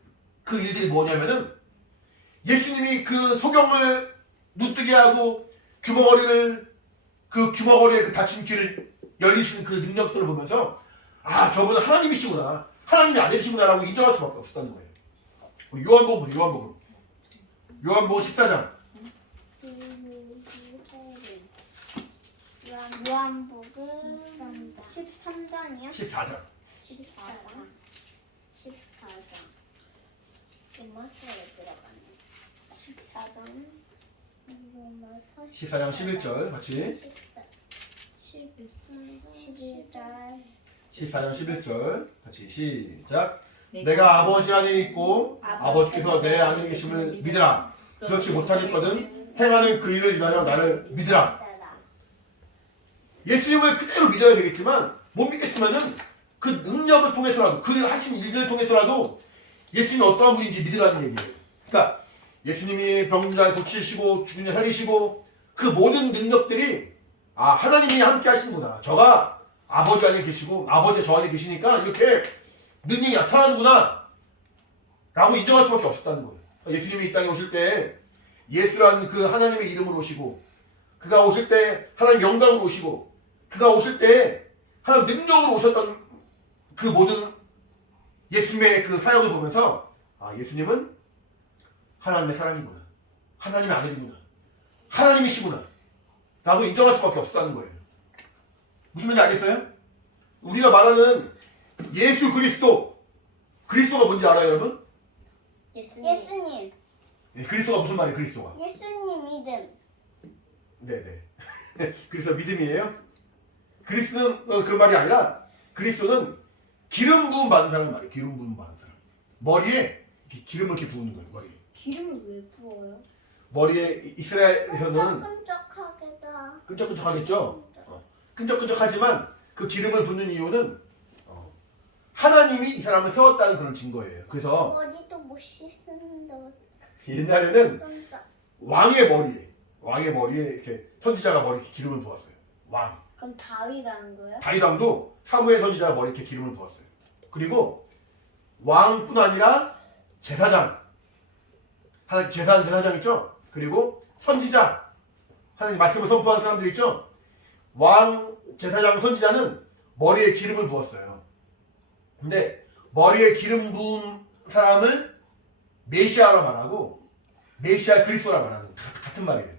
그 일들이 뭐냐면은 예수님이 그 소경을 눈뜨게 하고 그 귀머거리에 그 닫힌 귀를 열리시는 그 능력들을 보면서 아 저분은 하나님이시구나 하나님이 아니시구나라고 인정할 수밖에 없었다는 거예요. 요한복음 14장 요한복음 13장이요? 14장 14장. 로마서에 들어가네. 14장. 로마서 14장 11절 같이 11절. 14장 11절 같이 시작. 내가 아버지 안에 있고 아버지께서 내 안에 계심을 믿으라. 그렇지 못하겠거든 행하는 그 일을 인하여 나를 믿으라. 예수님을 그대로 믿어야 되겠지만 못 믿겠으면은 그 능력을 통해서라도 그 하신 일들을 통해서라도 예수님이 어떠한 분인지 믿으라는 얘기예요. 그러니까 예수님이 병든 자를 고치시고 죽은 자 살리시고 그 모든 능력들이 아 하나님이 함께 하시는구나. 저가 아버지 안에 계시고 아버지 저 안에 계시니까 이렇게 능력이 나타나는구나 라고 인정할 수밖에 없었다는 거예요. 예수님이 이 땅에 오실 때 예수라는 그 하나님의 이름으로 오시고 그가 오실 때 하나님 영광으로 오시고 그가 오실 때 하나님 능력으로 오셨던 그 모든 예수님의 그 사역을 보면서 아 예수님은 하나님의 사람이구나 하나님의 아들이구나 하나님이시구나 라고 인정할 수밖에 없었다는 거예요. 무슨 말인지 알겠어요? 우리가 말하는 예수 그리스도가 뭔지 알아요 여러분? 예수님. 네, 그리스도가 무슨 말이에요 그리스도가? 예수님 믿음. 네네 그리스도 믿음이에요? 그리스도는 그 말이 아니라 그리스도는 기름 부음 받은 사람 말이에요. 기름 부음 받은 사람 머리에 이렇게 기름을 이렇게 부는 거예요. 머리에 기름을 왜 부어요? 머리에 이스라엘에서는 끈적끈적하게다. 끈적끈적하겠죠? 끈적끈적하지만 그 기름을 붓는 이유는 하나님이 이 사람을 세웠다는 그런 증거예요. 그래서 머리도 못 씻는다. 옛날에는 끈적. 왕의 머리에 이렇게 선지자가 머리에 이렇게 기름을 부었어요. 왕. 그럼 다윗 한 거요? 다윗왕도 사무엘 선지자가 머리에 이렇게 기름을 부었어요. 그리고 왕뿐 아니라 제사장, 하나님 제사장 있죠? 그리고 선지자, 하나님 말씀을 선포한 사람들 있죠? 왕, 제사장, 선지자는 머리에 기름을 부었어요. 근데 머리에 기름 부은 사람을 메시아라 말하고 메시아 그리스도라 말하는 같은 말이에요.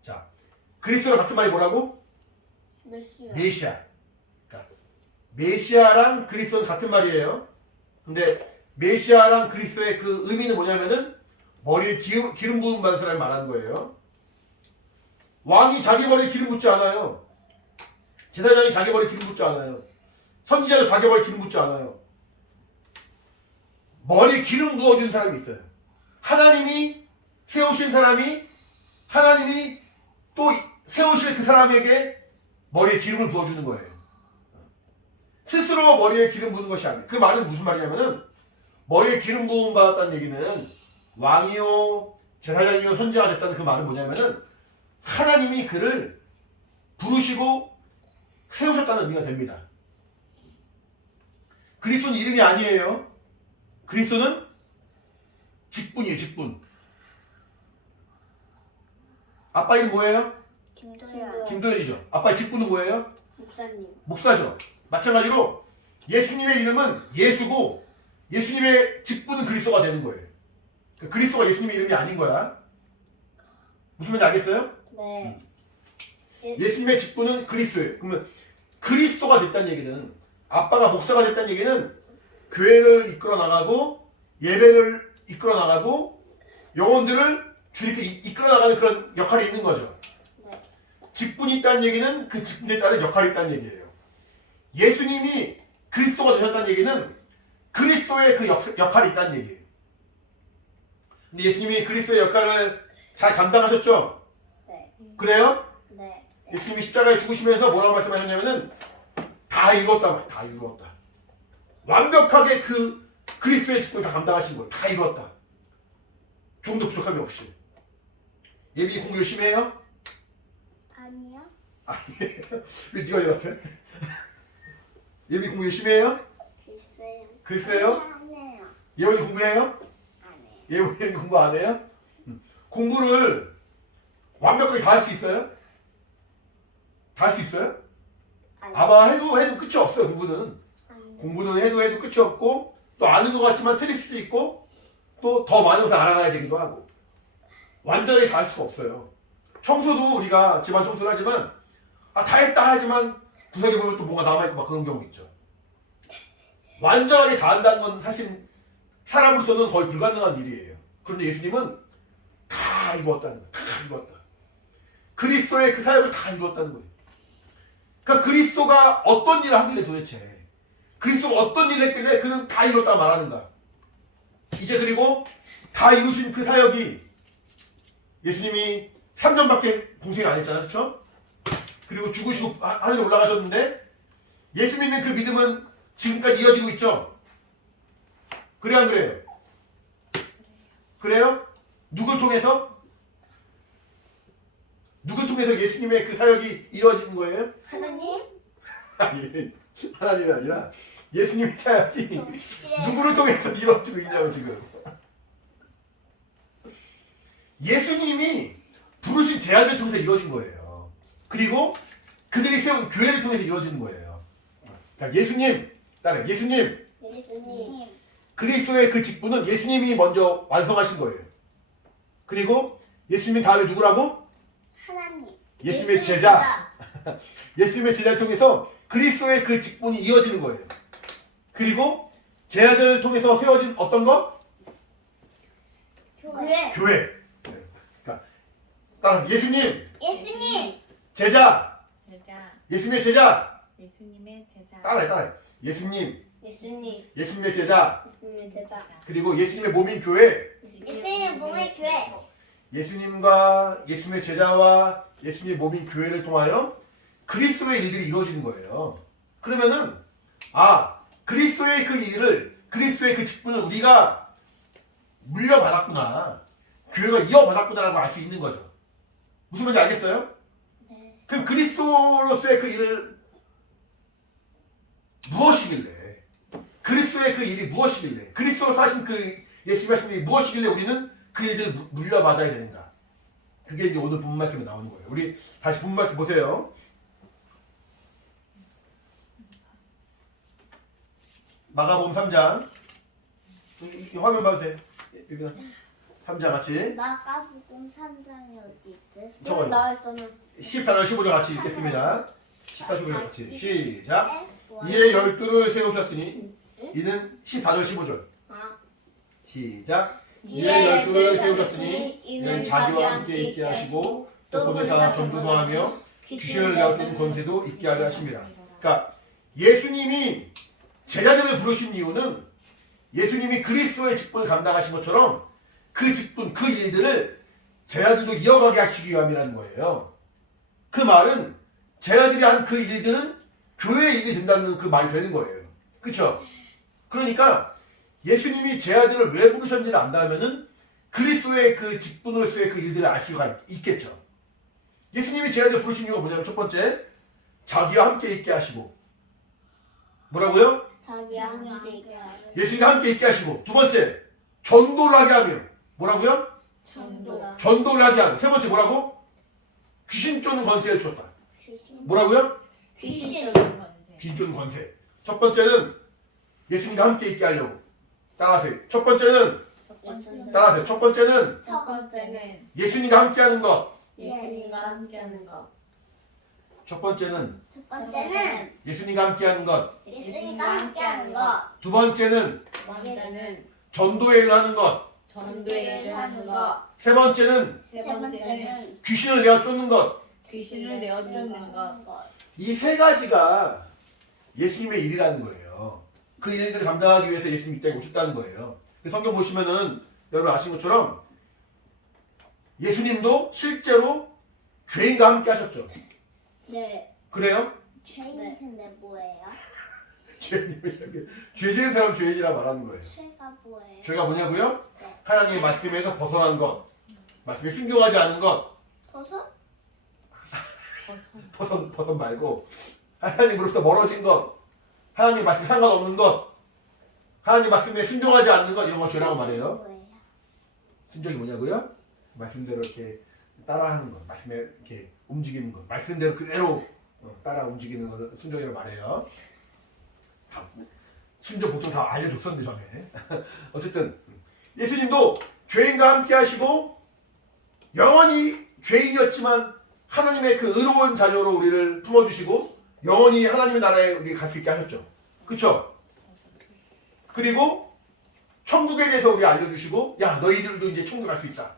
자, 그리스도랑 같은 말이 뭐라고? 메시아. 그러니까 메시아랑 그리스도는 같은 말이에요. 근데 메시아랑 그리스도의 그 의미는 뭐냐면은 머리에 기름 부음 받은 사람을 말하는 거예요. 왕이 자기 머리에 기름 붓지 않아요. 제사장이 자기 머리에 기름 붓지 않아요. 선지자도 자기 머리에 기름 붓지 않아요. 머리에 기름 부어주는 사람이 있어요. 하나님이 세우신 사람이 하나님이 또 세우실 그 사람에게 머리에 기름을 부어주는 거예요. 스스로 머리에 기름 부는 것이 아니에요. 그 말은 무슨 말이냐면은 머리에 기름 부음 받았다는 얘기는 왕이요 제사장이요 선지자가 됐다는 그 말은 뭐냐면은 하나님이 그를 부르시고 세우셨다는 의미가 됩니다. 그리스도는 이름이 아니에요. 그리스도는 직분이에요. 직분. 아빠 이름 뭐예요? 김도현 김도현이죠. 아빠의 직분은 뭐예요? 목사님. 목사죠. 마찬가지로 예수님의 이름은 예수고 예수님의 직분은 그리스도가 되는 거예요. 그리스도가 예수님의 이름이 아닌 거야. 무슨 말인지 알겠어요? 네. 예수님의 직분은 그리스도예요. 그러면 그리스도가 됐다는 얘기는 아빠가 목사가 됐다는 얘기는 교회를 이끌어 나가고 예배를 이끌어 나가고 영혼들을 주님께 이끌어 나가는 그런 역할이 있는 거죠. 네. 직분이 있다는 얘기는 그 직분에 따른 역할이 있다는 얘기예요. 예수님이 그리스도가 되셨다는 얘기는 그리스도의 그 역할이 있다는 얘기예요. 근데 예수님이 그리스도의 역할을 잘 감당하셨죠? 네. 그래요? 네. 예수님이 십자가에 죽으시면서 뭐라고 말씀하셨냐면은 다 이루었다. 다 이루었다. 완벽하게 그 그리스도의 직분을 다 감당하신 거예요. 다 이루었다. 조금도 부족함이 없이. 예비 공부 열심히 해요? 아니요. 왜 네가 대답해? 예비 공부 열심히 해요? 글쎄요. 글쎄요? 안 해요. 예원이 공부해요? 안 해요. 예원이 공부 안 해요? 공부를 완벽하게 다 할 수 있어요? 다 할 수 있어요? 아마 해도 끝이 없어요. 공부는. 공부는 해도 끝이 없고 또 아는 것 같지만 틀릴 수도 있고 또 더 많은 것을 알아가야 되기도 하고 완전히 다 할 수가 없어요. 청소도 우리가 집안 청소를 하지만 다 했다 하지만 구석에 보면 또 뭔가 남아있고 막 그런 경우 있죠. 완전하게 다 한다는 건 사실 사람으로서는 거의 불가능한 일이에요. 그런데 예수님은 다 이루었다는 거예요. 다 이루었다. 그리스도의 그 사역을 다 이루었다는 거예요. 그러니까 그리스도가 어떤 일을 하길래 도대체 그리스도가 어떤 일을 했길래 그는 다 이뤘다 말하는가. 이제 그리고 다 이루신 그 사역이 예수님이 3년밖에 공생 안 했잖아요. 그렇죠? 그리고 죽으시고 하늘에 올라가셨는데 예수 믿는 그 믿음은 지금까지 이어지고 있죠? 그래요 안 그래요? 그래요? 누굴 통해서? 누굴 통해서 예수님의 그 사역이 이루어지는 거예요? 하나님? 아니, 하나님이 아니라 예수님의 사역이 동시에 누구를 통해서 이루어지고 있냐고 지금. 예수님이 부르신 제자들 통해서 이루어진 거예요. 그리고 그들이 세운 교회를 통해서 이루어지는 거예요. 그러니까 예수님, 따라 예수님, 예수님. 그리스도의 그 직분은 예수님이 먼저 완성하신 거예요. 그리고 예수님 다음에 누구라고? 하나님. 예수님의 제자. 예수님의 제자를 통해서 그리스도의 그 직분이 이어지는 거예요. 그리고 제자들을 통해서 세워진 어떤 것? 교회. 교회. 네. 그러니까 따라 예수님, 예수님. 제자. 제자, 예수님의 제자. 예수님의 제자, 따라해. 예수님, 예수님. 예수님의 제자. 예수님의 제자. 그리고 예수님의 몸인 교회. 예수님 몸의 교회. 예수님과 예수님의 제자와 예수님의 몸인 교회를 통하여 그리스도의 일들이 이루어지는 거예요. 그러면은 그리스도의 그 일을 그리스도의 그 직분을 우리가 물려받았구나. 교회가 이어받았구나라고 알 수 있는 거죠. 무슨 말인지 알겠어요? 네. 그럼 그리스도로서의 그 일을 무엇이길래 그리스도의 그 일이 무엇이길래 그리스도로 사신 그 예수님의 하신 일이 무엇이길래 우리는 그 일들을 물려받아야 되는가. 그게 이제 오늘 본문 말씀에 나오는 거예요. 우리 다시 본문 말씀 보세요. 마가복음 3장. 이 화면 봐도 돼. 여기 3장 같이. 마가복음 3장이 어디 있지? 저거요. 나왔잖아. 14절 15절 같이 읽겠습니다. 14절 15절 같이. 시작. 네. 이에 12를 세우셨으니 이는 14절 15절. 시작. 이에 12를 세우셨으니 이는 자기와 함께 있게 하시고 또 보내사 전도도 하며 귀신을 내어준 권세도 있게 하려 하심이라. 그러니까 예수님이 제자들을 부르신 이유는 예수님이 그리스도의 직분을 감당하신 것처럼 그 직분, 그 일들을 제자들도 이어가게 하시기 위함이라는 거예요. 그 말은 제자들이 한 그 일들은 교회의 일이 된다는 그 말이 되는 거예요. 그렇죠? 그러니까 예수님이 제자들을 왜 부르셨는지를 안다면은 그리스도의 그 직분으로서의 그 일들을 알 수가 있겠죠. 예수님이 제자들 부르신 이유가 뭐냐면 첫 번째, 자기와 함께 있게 하시고 뭐라고요? 자기와 함께 있게 하시고 예수님과 함께 있게 하시고 두 번째, 전도를 하게 하며 뭐라고요? 전도를 하게 하며 세 번째 뭐라고? 귀신 쫓는 권세를 주었다. 귀신 뭐라고요? 귀신 귀신 쫓는 권세. 첫 번째는 예수님과 함께 있게 하려고. 따라하세요. 첫 번째는 따라하세요. 첫 번째는 첫 번째는 예수님과 함께하는 것. 예수님과 함께하는 것. 첫 번째는 첫 번째는 예수님과 함께하는 것. 예수님과 함께하는 것. 두 번째는 두 번째는 전도의 일을 하는 것. 전도의 일을 하는 것. 세 번째는 세 번째는 귀신을 내어 쫓는 것. 귀신을 내어쫓는 것. 이 세 가지가 예수님의 일이라는 거예요. 그 일들을 감당하기 위해서 예수님이 이 땅에 오셨다는 거예요. 성경 보시면은 여러분 아시는 것처럼 예수님도 실제로 죄인과 함께 하셨죠. 네. 그래요? 죄인 근데 뭐예요? 죄인이면 죄 지은 사람 죄인이라 말하는 거예요. 죄가 뭐예요? 죄가 뭐냐고요? 네. 하나님의 말씀에서 벗어난 것, 말씀에 순종하지 않은 것, 버섯? 벗어 말고 하나님으로부터 멀어진 것, 하나님 말씀 상관없는 것, 하나님 말씀에 순종하지 않는 것 이런 걸 죄라고 말해요. 뭐예요? 순종이 뭐냐고요? 말씀대로 이렇게 따라하는 것, 말씀에 이렇게 움직이는 것, 말씀대로 그대로 따라 움직이는 것을 순종이라고 말해요. 순종 복종 다 알려줬었는데 전에. 어쨌든 예수님도 죄인과 함께 하시고 영원히 죄인이었지만 하나님의 그 의로운 자녀로 우리를 품어주시고 영원히 하나님의 나라에 우리 갈 수 있게 하셨죠. 그쵸? 그리고 천국에 대해서 우리 알려주시고 야 너희들도 이제 천국 갈 수 있다.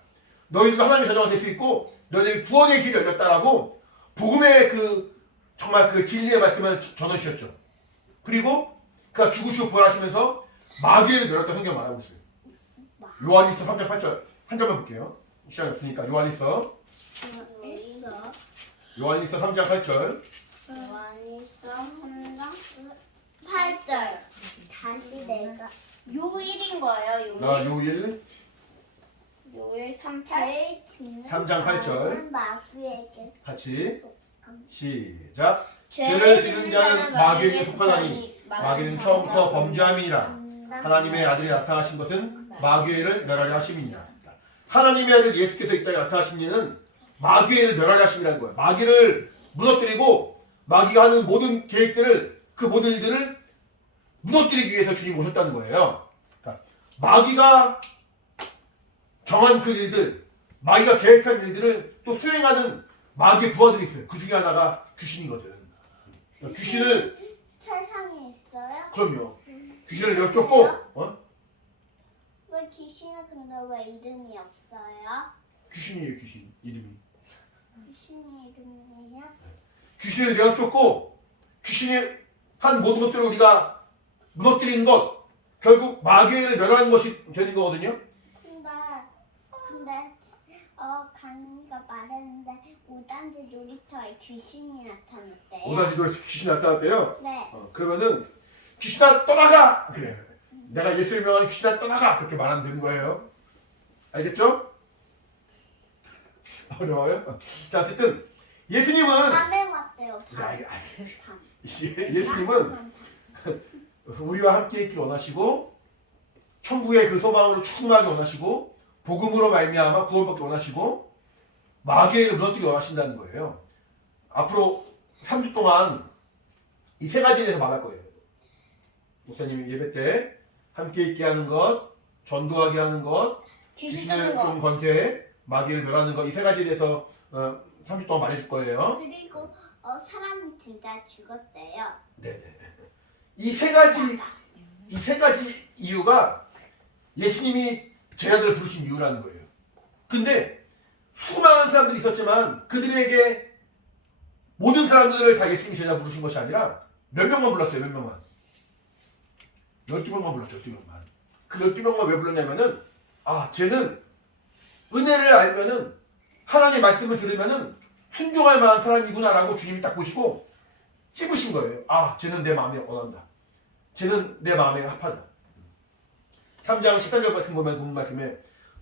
너희들도 하나님의 자녀가 될 수 있고 너희들이 구원의 길이 열렸다라고 복음의 그 정말 그 진리의 말씀을 전해 주셨죠. 그리고 그가 죽으시고 부활하시면서 마귀를 멸했다 성경 말하고 있어요. 요한일서 3장 8절 한 절만 볼게요. 시간이 없으니까 요한일서 3장 8절 요한일서 3장 8절. 다시 내가 요일인 거예요. 요일. 요일 요일 3절. 3장 8절 마귀에게 같이 시작. 죄를 지는 자는 마귀에게 속하나니 마귀는 처음부터 범죄함이니라. 하나님의 아들이 나타나신 것은 마귀의 일을 멸하려 하심이니라. 하나님의 아들 예수께서 이 땅에 나타나신 이는 마귀의 일을 멸하려 하심이라는 거예요. 마귀를 무너뜨리고 마귀가 하는 모든 계획들을 그 모든 일들을 무너뜨리기 위해서 주님이 오셨다는 거예요. 그러니까 마귀가 정한 그 일들, 마귀가 계획한 일들을 또 수행하는 마귀의 부하들이 있어요. 그 중에 하나가 귀신이거든. 그러니까 귀신을 세상에 있어요? 그럼요. 귀신을 여쭙고 왜 귀신은 근데 왜 이름이 없어요? 귀신이에요. 귀신 이름이. 귀신 이름이요? 귀신을 여쭙고 귀신이 한 모든 것들을 우리가 무너뜨리는 것 결국 마귀를 멸하는 것이 되는 거거든요. 근데 강희가 말했는데 오단지 놀이터에 귀신이 나타났대요. 오다지도에 귀신이 나타났대요. 네. 그러면은 귀신아 떠나가! 그래. 내가 예수를 명하는 귀신아 떠나가! 그렇게 말하면 되는 거예요. 알겠죠? 어려워요? 자, 어쨌든 예수님은 밤에 왔대요. 밤. 예수님은 우리와 함께 있기를 원하시고 천국의 그 소망으로 축복하기 원하시고 복음으로 말미암아 구원받기 원하시고 마귀를 무너뜨리기 원하신다는 거예요. 앞으로 3주 동안 이 세 가지에 대해서 말할 거예요. 목사님이 예배 때 함께 있게 하는 것, 전도하게 하는 것, 귀신을 좀 권세, 마귀를 멸하는 것 이 세 가지에 대해서 3주 동안 말해줄 거예요. 그리고 사람이 진짜 죽었대요. 네네. 이 세 가지 이유가 예수님이 제자들을 부르신 이유라는 거예요. 근데 수많은 사람들이 있었지만 그들에게 모든 사람들을 다 예수님이 제자 부르신 것이 아니라 몇 명만 불렀어요. 몇 명만. 12명만 불렀죠. 12명만. 그 12명만 왜 불렀냐면은 쟤는 은혜를 알면은 하나님의 말씀을 들으면은 순종할 만한 사람이구나라고 주님이 딱 보시고 찝으신 거예요. 쟤는 내 마음에 원한다. 쟤는 내 마음에 합하다. 3장 13절 말씀 보면 본 말씀에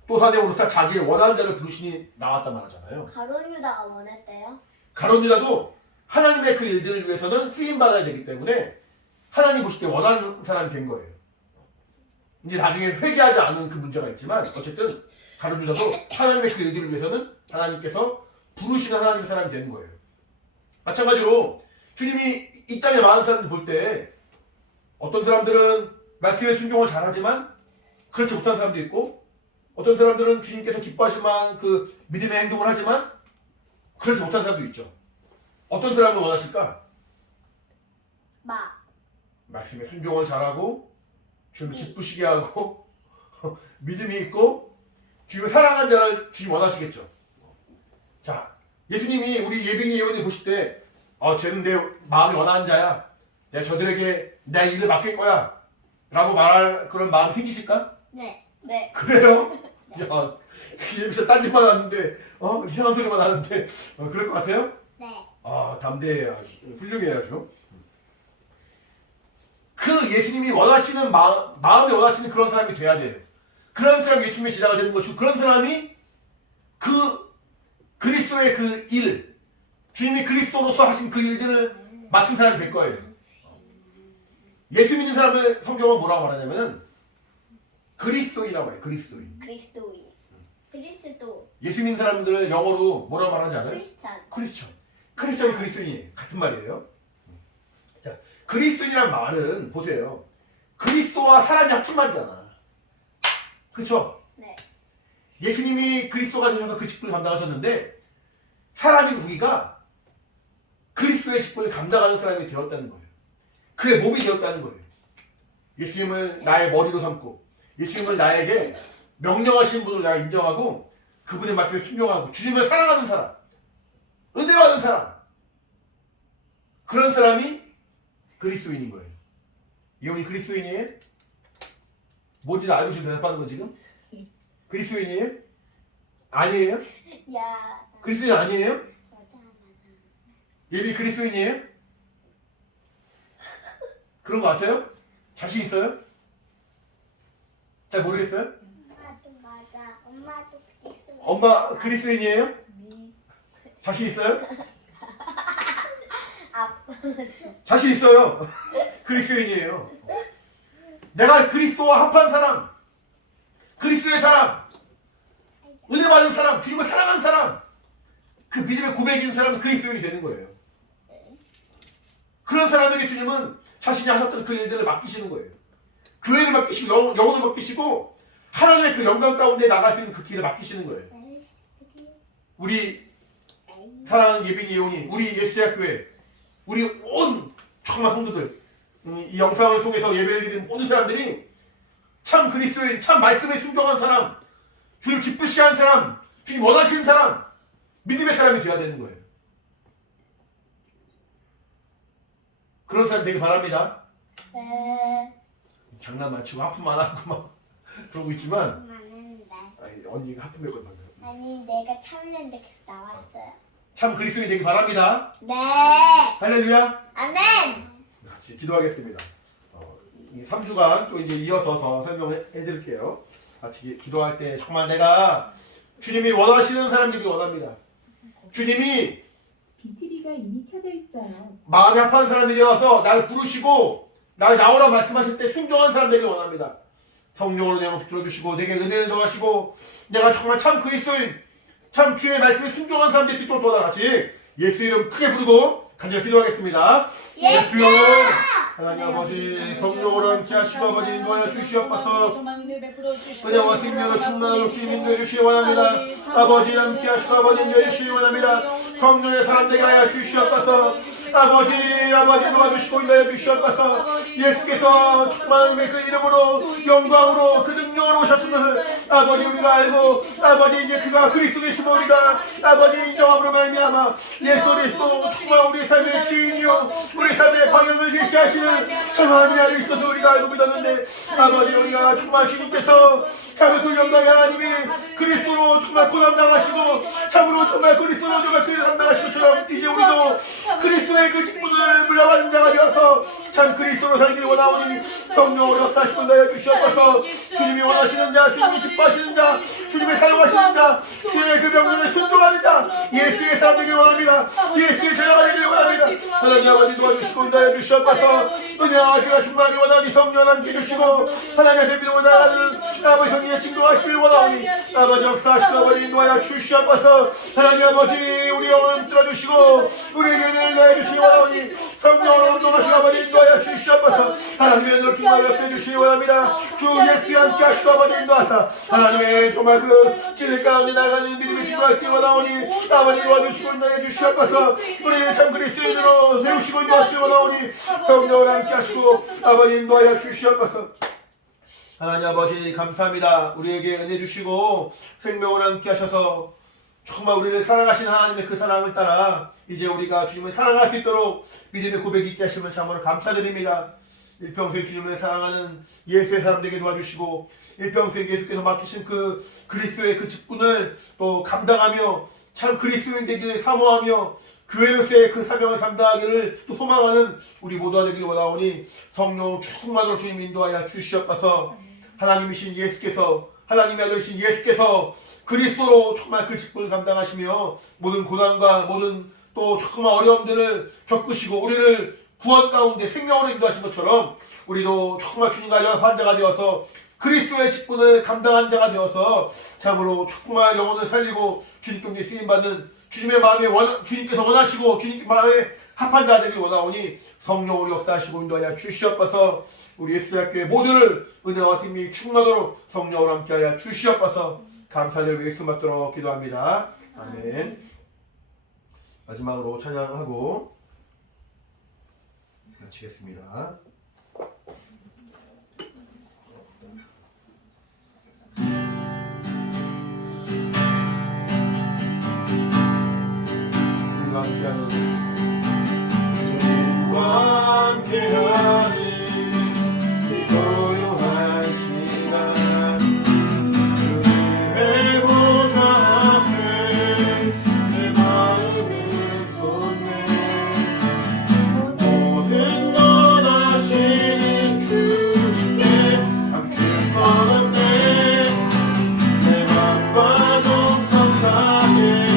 또 사내오로서 자기의 원하는 자를 부르시니 나왔단 말하잖아요. 가룟 유다가 원했대요. 가룟 유다도 하나님의 그 일들을 위해서는 쓰임 받아야 되기 때문에 하나님 보실 때 원하는 사람이 된 거예요. 이제 나중에 회개하지 않은 그 문제가 있지만 어쨌든 가룟 유다도 하나님의 그 일들을 위해서는 하나님께서 부르시는 하나님의 사람이 되는 거예요. 마찬가지로 주님이 이 땅에 많은 사람들 볼 때 어떤 사람들은 말씀에 순종을 잘하지만 그렇지 못한 사람도 있고 어떤 사람들은 주님께서 기뻐하실 만한 그 믿음의 행동을 하지만 그렇지 못한 사람도 있죠. 어떤 사람을 원하실까? 말씀에 순종을 잘하고 주님을 기쁘시게 하고 믿음이 있고 주님을 사랑하는 자를 주님 원하시겠죠. 자, 예수님이 우리 예빈이 예원이 보실 때 쟤는 내 마음이 원하는 자야. 내가 저들에게 내 일을 맡길 거야. 라고 말할 그런 마음이 생기실까? 네. 그래요? 야, 예비서 딴짓만 하는데 이상한 소리만 하는데 그럴 것 같아요? 네. 담대해야 훌륭해야죠. 그 예수님이 원하시는 마음이 원하시는 그런 사람이 돼야 돼요. 그런 사람이 예수님의 제자가 되는 것이고 그런 사람이 그 그리스도의 그 일, 주님이 그리스도로서 하신 그 일들을 맡은 사람이 될 거예요. 예수 믿는 사람을 성경은 뭐라고 말하냐면은 그리스도인이라고 말해요. 그리스도인. 그리스도. 예수 믿는 사람들을 영어로 뭐라고 말하는지 알아요? 크리스찬. 크리스천이 그리스도인이에요. 같은 말이에요. 자, 그리스도인이란 말은 보세요. 그리스도와 사람이 합친 말이잖아. 그렇죠? 네. 예수님이 그리스도가 되셔서 그 직분을 감당하셨는데 사람인 우리가 그리스도의 직분을 감당하는 사람이 되었다는 거예요. 그의 몸이 되었다는 거예요. 예수님을 나의 머리로 삼고 예수님을 나에게 명령하신 분으로 내가 인정하고 그분의 말씀에 순종하고 주님을 사랑하는 사람, 은혜로 하는 사람, 그런 사람이 그리스도인인 거예요. 이분이 그리스도인이에요? 뭔지 알고 지금 대답하는 거 지금? 그리스도인이에요? 아니에요? 야. 그리스도인 아니에요? 맞아. 예비 그리스도인이에요? 그런 거 같아요? 자신 있어요? 잘 모르겠어요? 엄마도 맞아. 엄마도 그리스도. 엄마 그리스도인이에요? 자신 있어요? 자신 있어요. 그리스도인이에요. 내가 그리스도와 합한 사람, 그리스도의 사람, 은혜 받은 사람, 주님을 사랑하는 사람, 그 믿음의 고백이 있는 사람은 그리스도인이 되는 거예요. 그런 사람에게 주님은 자신이 하셨던 그 일들을 맡기시는 거예요. 교회를 맡기시고 영혼을 맡기시고 하나님의 그 영광 가운데 나갈 수 있는 그 길을 맡기시는 거예요. 우리 사랑하는 예빈이 예원이, 우리 예수대학교회, 우리 온 정말 성도들, 이 영상을 통해서 예배를 드리는 모든 사람들이 참 그리스도인, 참 말씀에 순종한 사람, 주를 기쁘시게 하는 사람, 주님 원하시는 사람, 믿음의 사람이 되어야 되는 거예요. 그런 사람 되길 바랍니다. 네. 장난만 치고 하품만 하고 막 그러고 있지만 많은데. 언니가 하품했거든 방금. 아니 내가 참는데 나왔어요. 참 그리스도인이 되길 바랍니다. 네. 할렐루야. 아멘. 같이 기도하겠습니다. 이 3주간 또 이제 이어서 더 설명을 해드릴게요. 같이 기도할 때 정말 내가 주님이 원하시는 사람 되길 원합니다. 주님이 BTV가 이미 켜져 있어요. 마음이 합한 사람이 되어서 나를 부르시고 나를 나오라 말씀하실 때 순종한 사람 되길 원합니다. 성령으로 내 몸 들어주시고 내게 은혜를 더하시고 내가 정말 참 그리스도인, 참 주의 말씀에 순종한 사람 될 수 있도록 도와 같이 예수 이름 크게 부르고 간절히 기도하겠습니다. 예수여 하나님 아버지 성령으로 함께 하시고 아버지 인도하여 주시옵소서. 은혜와 생명을 충만하고 주님 인도해 주시기 원합니다. 아버지 함께 하시고 아버지 인도해 주시기 원합니다. 성령의 사람 되게 하여 주시옵소서. 아버지 도와주시고 인도해 주시옵소서. 예수께서 충만함의 그 이름으로 영광으로 그 능력으로 오셨음을 아버지 우리가 알고 아버지 이제 그가 그리스도이심을 우리가 아버지 인정함으로 말미암아 예수 그리스도 정말 우리 삶의 주인이요 우리 삶의 방향을 제시하시는 참 하나님의 아들이시것을 우리가 알고 믿었는데 아버지 우리가 정말 주님께서 참으로 그 영광의 하나님이 그리스도로 정말 고난당하시고 참으로 정말 그리스도로 정말 그 감당하신 것처럼 이제 우리도 그리스도의 그리스도의 그 직분을 물려받은 자가 되어서 참 그리스도로 살기를 원하오니 성령으로 역사하시고 나여 주시옵소서. 주님이 원하시는 자, 주님이 기뻐하시는 자, 주님의 사용하시는 자, 주의 그 명령에 순종하는 자, 예수의 사람 되기를 원합니다. 예수의 제자가 되기를 원합니다. 하나님 아버지 도와주시고 나여 주시옵소서. 은혜와 주가 충만하기 원하니 성령 함께 주시고 하나님 앞에 믿음을 나가는 아버지 성령의 친구가 있기를 원하오니 아버지 역사하시고 아버지 인도하여 주시옵소서. 하나님 아버지 우리 영혼 들어주시고 우리에게 은혜를 더해 주시기 원하오니 성령으로 운동하시고 아버지 인도하여 주시옵소서. 하나님의 은혜로 충만하게 역사해 주시기 원합니다. 주 예수와 함께 하시고 아버지 인도하사 하나님의 정말 그 진리 가운데 나가는 믿음의 친구가 있기를 원하오니 아버지 도와주시고 인도해 주시옵소서. 우리를 참 그리스도인으로 세우시고 인도하시기 원하오니 성령으로 함께 하시고 아버지 인도하여 주시옵소서. 하나님 아버지 감사합니다. 우리에게 은혜 주시고 생명을 함께 하셔서 정말 우리를 사랑하신 하나님의 그 사랑을 따라 이제 우리가 주님을 사랑할 수 있도록 믿음의 고백이 있게 하시면 참으로 감사드립니다. 일평생 주님을 사랑하는 예수의 사람 되게 도와주시고 일평생 예수께서 맡기신 그 그리스도의 그 직분을 또 감당하며 참 그리스도인 되기를 사모하며 교회로서의 그 사명을 감당하기를 또 소망하는 우리 모두가 되기를 원하오니 성령 충만으로 주님 인도하여 주시옵소서. 하나님이신 예수께서 하나님의 아들이신 예수께서 그리스도로 정말 그 직분을 감당하시며 모든 고난과 모든 또 정말 어려움들을 겪으시고 우리를 구원 가운데 생명으로 인도하신 것처럼 우리도 정말 주님과 연합한 자가 되어서 그리스도의 직분을 감당한 자가 되어서 참으로 정말 영혼을 살리고 주님께 쓰임받는 주님의 마음에 주님께서 원하시고 주님 마음에 합한 자들이 원하오니 성령으로 역사하시고 인도하여 주시옵소서. 우리 예수학교의 모두를 은혜와 생명이 충만하도록 성령으로 함께하여 주시옵소서. 감사드리고 예수 받도록 기도합니다. 아멘. 마지막으로 찬양하고 마치겠습니다. 주님과 함께하는 주님과 함께하는 고요한 시간 주님의 보좌 앞에 내 마음을 쏟네 모든 것 아시는 주님께 감출 것 없네 내 맘과 정성 다해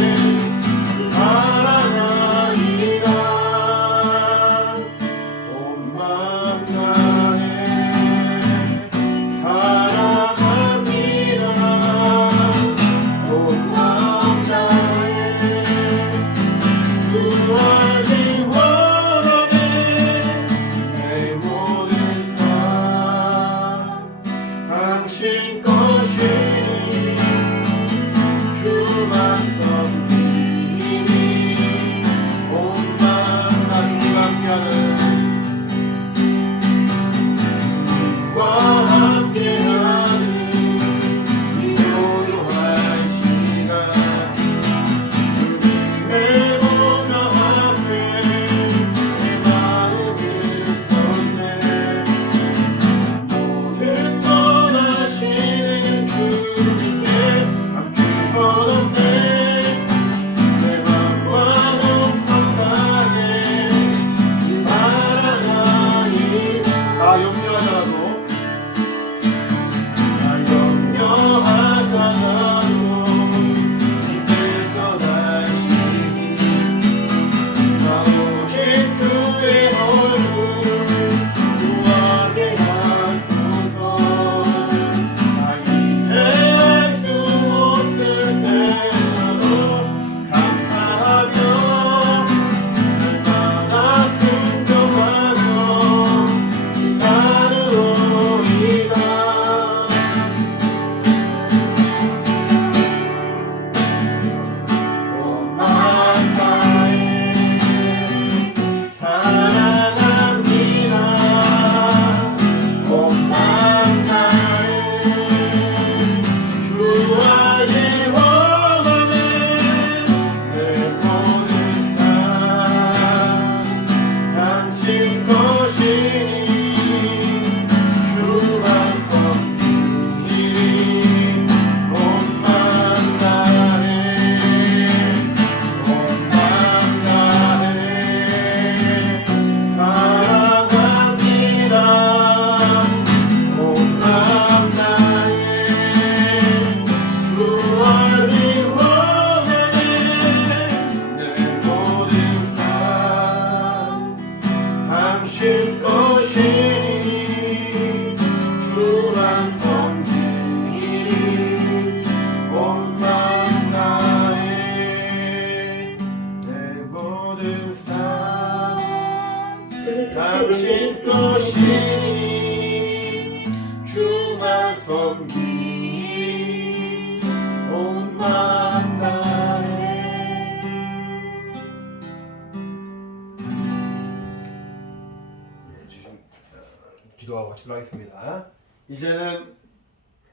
마치도록 하겠습니다. 이제는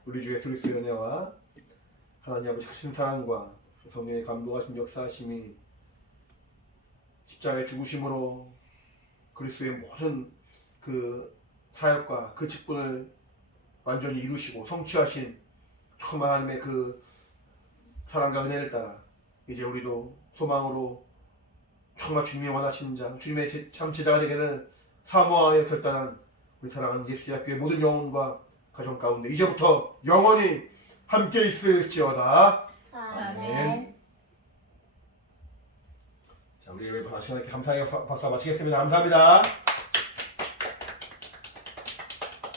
우리 주 예수 그리스도의 은혜와 하나님 아버지 크신 사랑과 성령의 감동하신 역사하심이 십자가의 죽으심으로 그리스도의 모든 그 사역과 그 직분을 완전히 이루시고 성취하신 정말 하나님의 그 사랑과 은혜를 따라 이제 우리도 소망으로 정말 주님이 원하시는 자, 주님의 참 제자가 되기를 사모하여 결단한 우리 사랑하는 예수대학교의 모든 영혼과 가정 가운데 이제부터 영원히 함께 있을지어다. 아멘. 자, 우리 예배 시간에 감사하게 박수 마치겠습니다. 감사합니다.